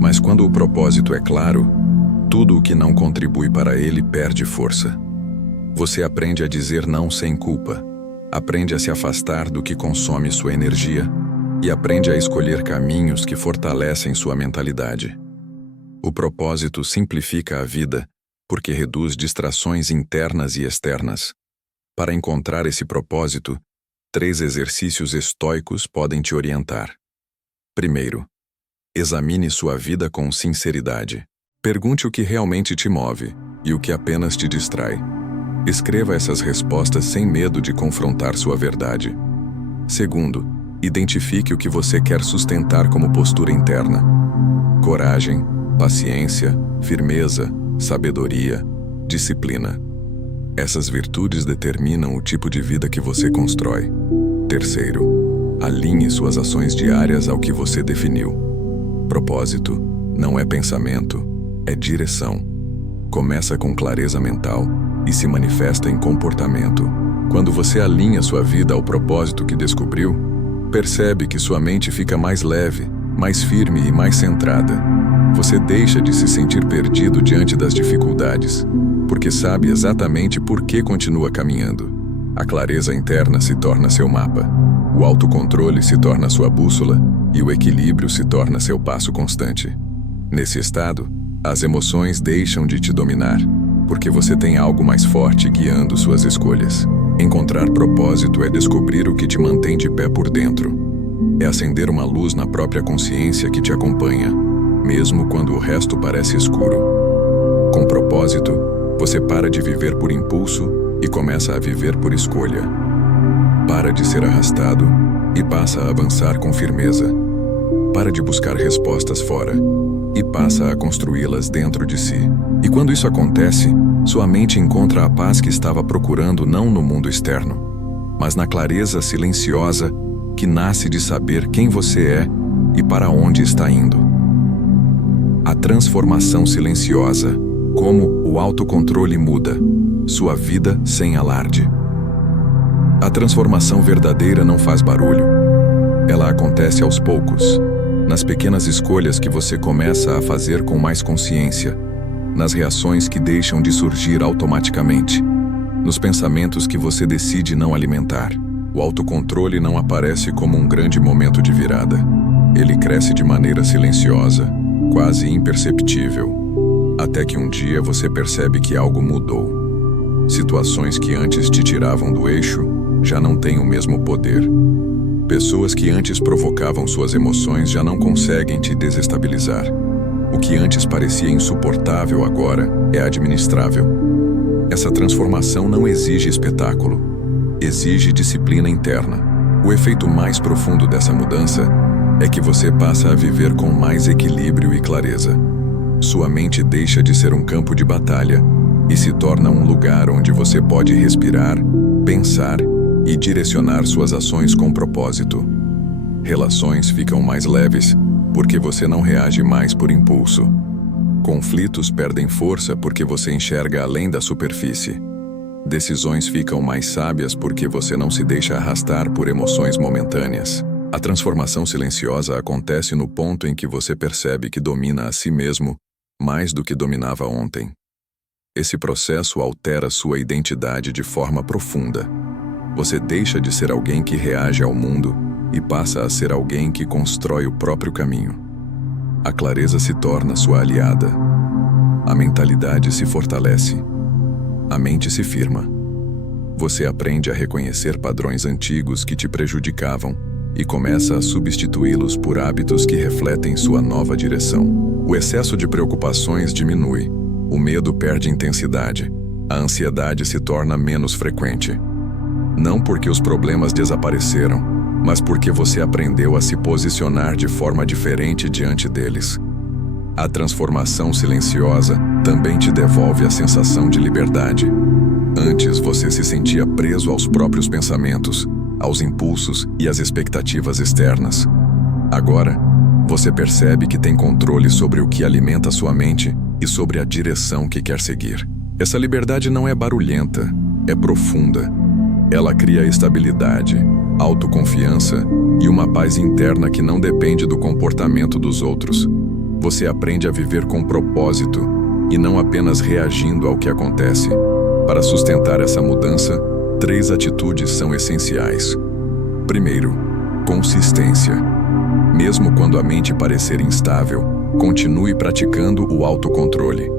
Mas quando o propósito é claro, tudo o que não contribui para ele perde força. Você aprende a dizer não sem culpa, aprende a se afastar do que consome sua energia e aprende a escolher caminhos que fortalecem sua mentalidade. O propósito simplifica a vida porque reduz distrações internas e externas. Para encontrar esse propósito, 3 exercícios estoicos podem te orientar. Primeiro, examine sua vida com sinceridade. Pergunte o que realmente te move e o que apenas te distrai. Escreva essas respostas sem medo de confrontar sua verdade. Segundo, identifique o que você quer sustentar como postura interna. Coragem, paciência, firmeza, sabedoria, disciplina. Essas virtudes determinam o tipo de vida que você constrói. Terceiro, alinhe suas ações diárias ao que você definiu. Propósito não é pensamento, é direção. Começa com clareza mental e se manifesta em comportamento. Quando você alinha sua vida ao propósito que descobriu, percebe que sua mente fica mais leve, mais firme e mais centrada. Você deixa de se sentir perdido diante das dificuldades, porque sabe exatamente por que continua caminhando. A clareza interna se torna seu mapa, o autocontrole se torna sua bússola e o equilíbrio se torna seu passo constante. Nesse estado, as emoções deixam de te dominar, porque você tem algo mais forte guiando suas escolhas. Encontrar propósito é descobrir o que te mantém de pé por dentro. É acender uma luz na própria consciência que te acompanha, mesmo quando o resto parece escuro. Com propósito, você para de viver por impulso e começa a viver por escolha. Para de ser arrastado e passa a avançar com firmeza. Para de buscar respostas fora e passa a construí-las dentro de si. E quando isso acontece, sua mente encontra a paz que estava procurando não no mundo externo, mas na clareza silenciosa que nasce de saber quem você é e para onde está indo. A transformação silenciosa, como o autocontrole muda sua vida sem alarde. A transformação verdadeira não faz barulho. Ela acontece aos poucos, nas pequenas escolhas que você começa a fazer com mais consciência, nas reações que deixam de surgir automaticamente, nos pensamentos que você decide não alimentar. O autocontrole não aparece como um grande momento de virada. Ele cresce de maneira silenciosa, quase imperceptível, até que um dia você percebe que algo mudou. Situações que antes te tiravam do eixo já não têm o mesmo poder. Pessoas que antes provocavam suas emoções já não conseguem te desestabilizar. O que antes parecia insuportável agora é administrável. Essa transformação não exige espetáculo, exige disciplina interna. O efeito mais profundo dessa mudança é que você passa a viver com mais equilíbrio e clareza. Sua mente deixa de ser um campo de batalha e se torna um lugar onde você pode respirar, pensar e direcionar suas ações com propósito. Relações ficam mais leves porque você não reage mais por impulso. Conflitos perdem força porque você enxerga além da superfície. Decisões ficam mais sábias porque você não se deixa arrastar por emoções momentâneas. A transformação silenciosa acontece no ponto em que você percebe que domina a si mesmo mais do que dominava ontem. Esse processo altera sua identidade de forma profunda. Você deixa de ser alguém que reage ao mundo e passa a ser alguém que constrói o próprio caminho. A clareza se torna sua aliada. A mentalidade se fortalece. A mente se firma. Você aprende a reconhecer padrões antigos que te prejudicavam e começa a substituí-los por hábitos que refletem sua nova direção. O excesso de preocupações diminui, o medo perde intensidade, a ansiedade se torna menos frequente. Não porque os problemas desapareceram, mas porque você aprendeu a se posicionar de forma diferente diante deles. A transformação silenciosa também te devolve a sensação de liberdade. Antes você se sentia preso aos próprios pensamentos, aos impulsos e às expectativas externas. Agora, você percebe que tem controle sobre o que alimenta sua mente e sobre a direção que quer seguir. Essa liberdade não é barulhenta, é profunda. Ela cria estabilidade, autoconfiança e uma paz interna que não depende do comportamento dos outros. Você aprende a viver com propósito e não apenas reagindo ao que acontece. Para sustentar essa mudança, 3 atitudes são essenciais. Primeiro, consistência. Mesmo quando a mente parecer instável, continue praticando o autocontrole.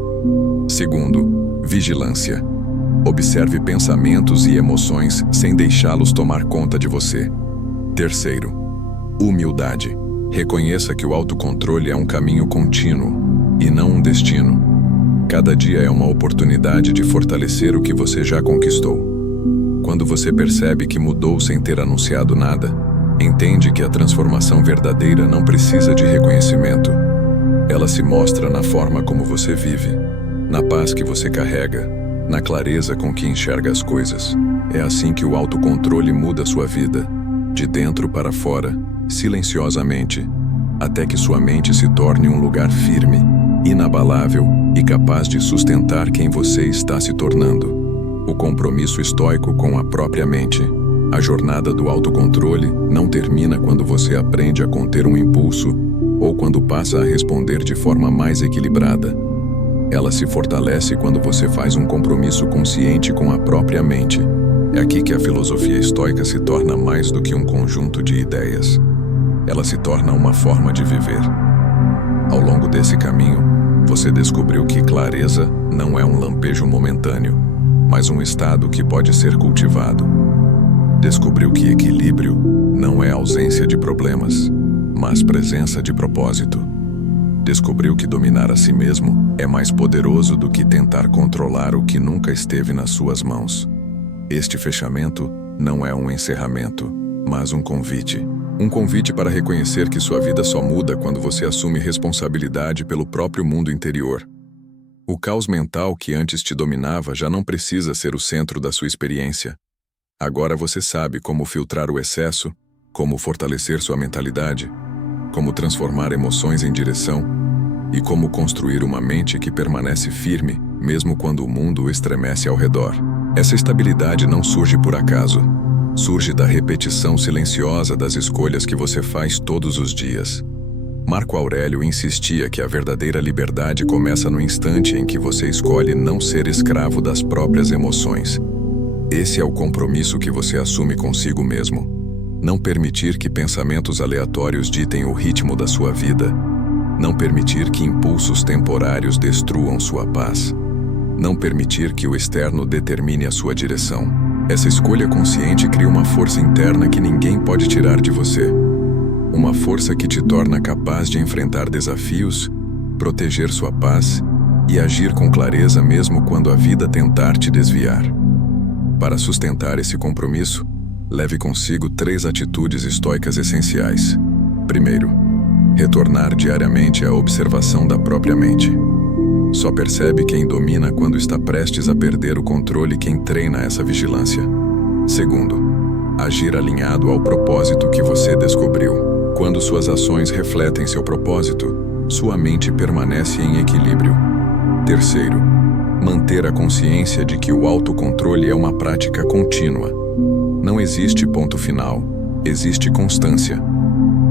Segundo, vigilância. Observe pensamentos e emoções sem deixá-los tomar conta de você. Terceiro, humildade. Reconheça que o autocontrole é um caminho contínuo e não um destino. Cada dia é uma oportunidade de fortalecer o que você já conquistou. Quando você percebe que mudou sem ter anunciado nada, entende que a transformação verdadeira não precisa de reconhecimento. Ela se mostra na forma como você vive, na paz que você carrega, na clareza com que enxerga as coisas. É assim que o autocontrole muda sua vida, de dentro para fora, silenciosamente, até que sua mente se torne um lugar firme, inabalável e capaz de sustentar quem você está se tornando. O compromisso estoico com a própria mente. A jornada do autocontrole não termina quando você aprende a conter um impulso ou quando passa a responder de forma mais equilibrada. Ela se fortalece quando você faz um compromisso consciente com a própria mente. É aqui que a filosofia estoica se torna mais do que um conjunto de ideias. Ela se torna uma forma de viver. Ao longo desse caminho, você descobriu que clareza não é um lampejo momentâneo, mas um estado que pode ser cultivado. Descobriu que equilíbrio não é ausência de problemas, mas presença de propósito. Descobriu que dominar a si mesmo é mais poderoso do que tentar controlar o que nunca esteve nas suas mãos. Este fechamento não é um encerramento, mas um convite. Um convite para reconhecer que sua vida só muda quando você assume responsabilidade pelo próprio mundo interior. O caos mental que antes te dominava já não precisa ser o centro da sua experiência. Agora você sabe como filtrar o excesso, como fortalecer sua mentalidade, como transformar emoções em direção e como construir uma mente que permanece firme, mesmo quando o mundo estremece ao redor. Essa estabilidade não surge por acaso. Surge da repetição silenciosa das escolhas que você faz todos os dias. Marco Aurélio insistia que a verdadeira liberdade começa no instante em que você escolhe não ser escravo das próprias emoções. Esse é o compromisso que você assume consigo mesmo. Não permitir que pensamentos aleatórios ditem o ritmo da sua vida. Não permitir que impulsos temporários destruam sua paz. Não permitir que o externo determine a sua direção. Essa escolha consciente cria uma força interna que ninguém pode tirar de você. Uma força que te torna capaz de enfrentar desafios, proteger sua paz e agir com clareza mesmo quando a vida tentar te desviar. Para sustentar esse compromisso, leve consigo 3 atitudes estoicas essenciais. Primeiro, retornar diariamente à observação da própria mente. Só percebe quem domina quando está prestes a perder o controle quem treina essa vigilância. Segundo, agir alinhado ao propósito que você descobriu. Quando suas ações refletem seu propósito, sua mente permanece em equilíbrio. Terceiro, manter a consciência de que o autocontrole é uma prática contínua. Não existe ponto final, existe constância.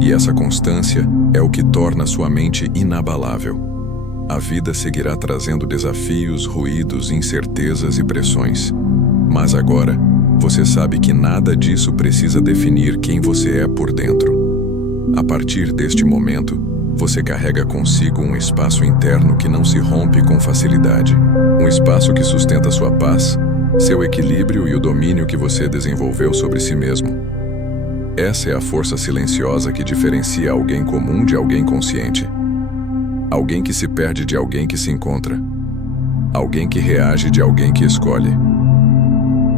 E essa constância é o que torna sua mente inabalável. A vida seguirá trazendo desafios, ruídos, incertezas e pressões. Mas agora, você sabe que nada disso precisa definir quem você é por dentro. A partir deste momento, você carrega consigo um espaço interno que não se rompe com facilidade. Um espaço que sustenta sua paz, seu equilíbrio e o domínio que você desenvolveu sobre si mesmo. Essa é a força silenciosa que diferencia alguém comum de alguém consciente. Alguém que se perde de alguém que se encontra. Alguém que reage de alguém que escolhe.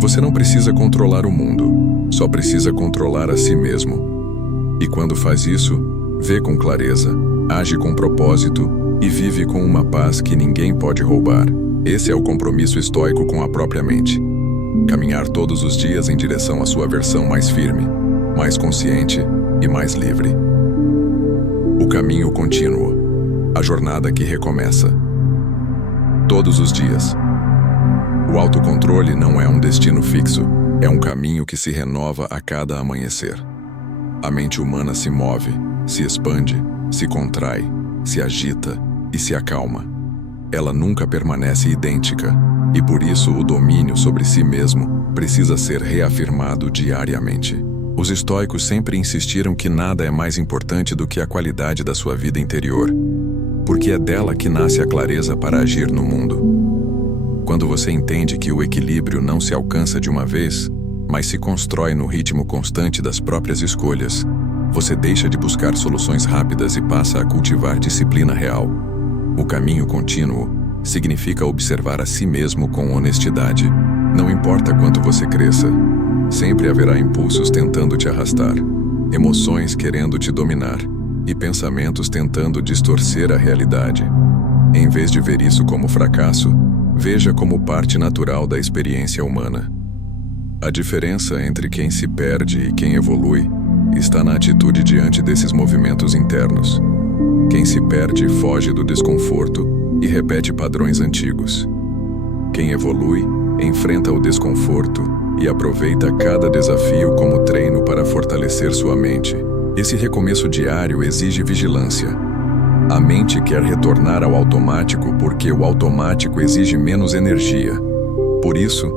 Você não precisa controlar o mundo, só precisa controlar a si mesmo. E quando faz isso, vê com clareza, age com propósito e vive com uma paz que ninguém pode roubar. Esse é o compromisso estoico com a própria mente. Caminhar todos os dias em direção à sua versão mais firme, mais consciente e mais livre. O caminho contínuo, a jornada que recomeça. Todos os dias. O autocontrole não é um destino fixo, é um caminho que se renova a cada amanhecer. A mente humana se move, se expande, se contrai, se agita e se acalma. Ela nunca permanece idêntica, e por isso o domínio sobre si mesmo precisa ser reafirmado diariamente. Os estoicos sempre insistiram que nada é mais importante do que a qualidade da sua vida interior, porque é dela que nasce a clareza para agir no mundo. Quando você entende que o equilíbrio não se alcança de uma vez, mas se constrói no ritmo constante das próprias escolhas, você deixa de buscar soluções rápidas e passa a cultivar disciplina real. O caminho contínuo significa observar a si mesmo com honestidade. Não importa quanto você cresça, sempre haverá impulsos tentando te arrastar, emoções querendo te dominar e pensamentos tentando distorcer a realidade. Em vez de ver isso como fracasso, veja como parte natural da experiência humana. A diferença entre quem se perde e quem evolui está na atitude diante desses movimentos internos. Quem se perde foge do desconforto e repete padrões antigos. Quem evolui enfrenta o desconforto e aproveita cada desafio como treino para fortalecer sua mente. Esse recomeço diário exige vigilância. A mente quer retornar ao automático porque o automático exige menos energia. Por isso,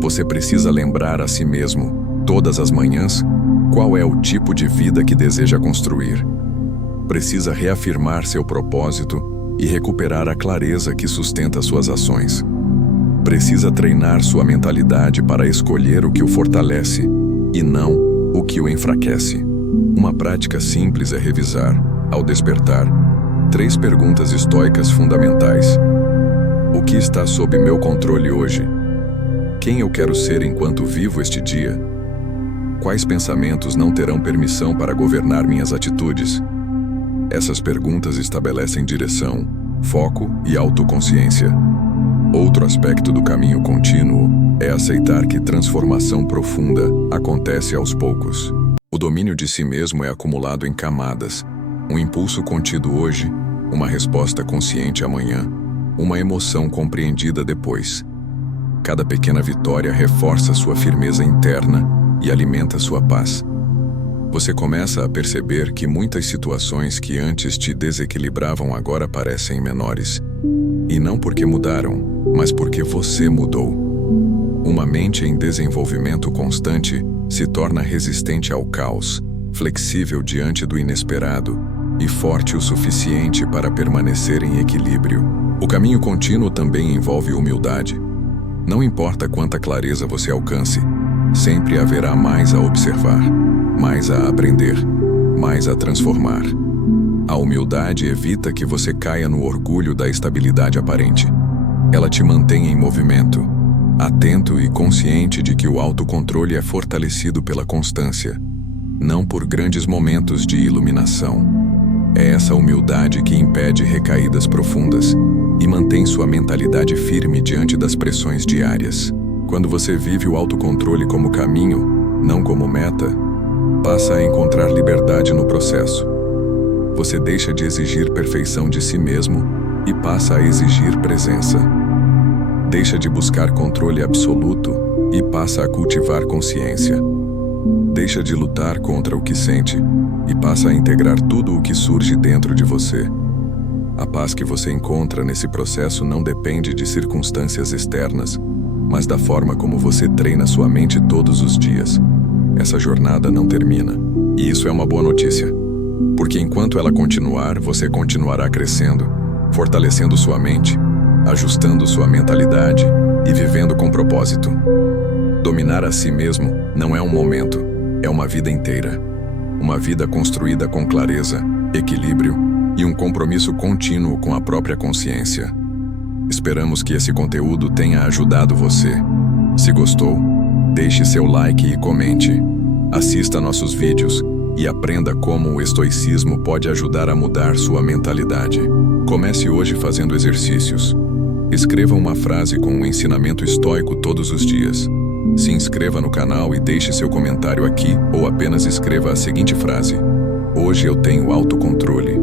você precisa lembrar a si mesmo, todas as manhãs, qual é o tipo de vida que deseja construir. Precisa reafirmar seu propósito e recuperar a clareza que sustenta suas ações. Precisa treinar sua mentalidade para escolher o que o fortalece e não o que o enfraquece. Uma prática simples é revisar, ao despertar, 3 perguntas estoicas fundamentais. O que está sob meu controle hoje? Quem eu quero ser enquanto vivo este dia? Quais pensamentos não terão permissão para governar minhas atitudes? Essas perguntas estabelecem direção, foco e autoconsciência. Outro aspecto do caminho contínuo é aceitar que transformação profunda acontece aos poucos. O domínio de si mesmo é acumulado em camadas. Um impulso contido hoje, uma resposta consciente amanhã, uma emoção compreendida depois. Cada pequena vitória reforça sua firmeza interna e alimenta sua paz. Você começa a perceber que muitas situações que antes te desequilibravam agora parecem menores. E não porque mudaram, mas porque você mudou. Uma mente em desenvolvimento constante se torna resistente ao caos, flexível diante do inesperado e forte o suficiente para permanecer em equilíbrio. O caminho contínuo também envolve humildade. Não importa quanta clareza você alcance, sempre haverá mais a observar, mais a aprender, mais a transformar. A humildade evita que você caia no orgulho da estabilidade aparente. Ela te mantém em movimento, atento e consciente de que o autocontrole é fortalecido pela constância, não por grandes momentos de iluminação. É essa humildade que impede recaídas profundas e mantém sua mentalidade firme diante das pressões diárias. Quando você vive o autocontrole como caminho, não como meta, passa a encontrar liberdade no processo. Você deixa de exigir perfeição de si mesmo e passa a exigir presença. Deixa de buscar controle absoluto e passa a cultivar consciência. Deixa de lutar contra o que sente e passa a integrar tudo o que surge dentro de você. A paz que você encontra nesse processo não depende de circunstâncias externas, mas da forma como você treina sua mente todos os dias. Essa jornada não termina. E isso é uma boa notícia. Porque enquanto ela continuar, você continuará crescendo, fortalecendo sua mente, ajustando sua mentalidade e vivendo com propósito. Dominar a si mesmo não é um momento, é uma vida inteira. Uma vida construída com clareza, equilíbrio e um compromisso contínuo com a própria consciência. Esperamos que esse conteúdo tenha ajudado você. Se gostou, deixe seu like e comente. Assista nossos vídeos e aprenda como o estoicismo pode ajudar a mudar sua mentalidade. Comece hoje fazendo exercícios. Escreva uma frase com um ensinamento estoico todos os dias. Se inscreva no canal e deixe seu comentário aqui ou apenas escreva a seguinte frase: hoje eu tenho autocontrole.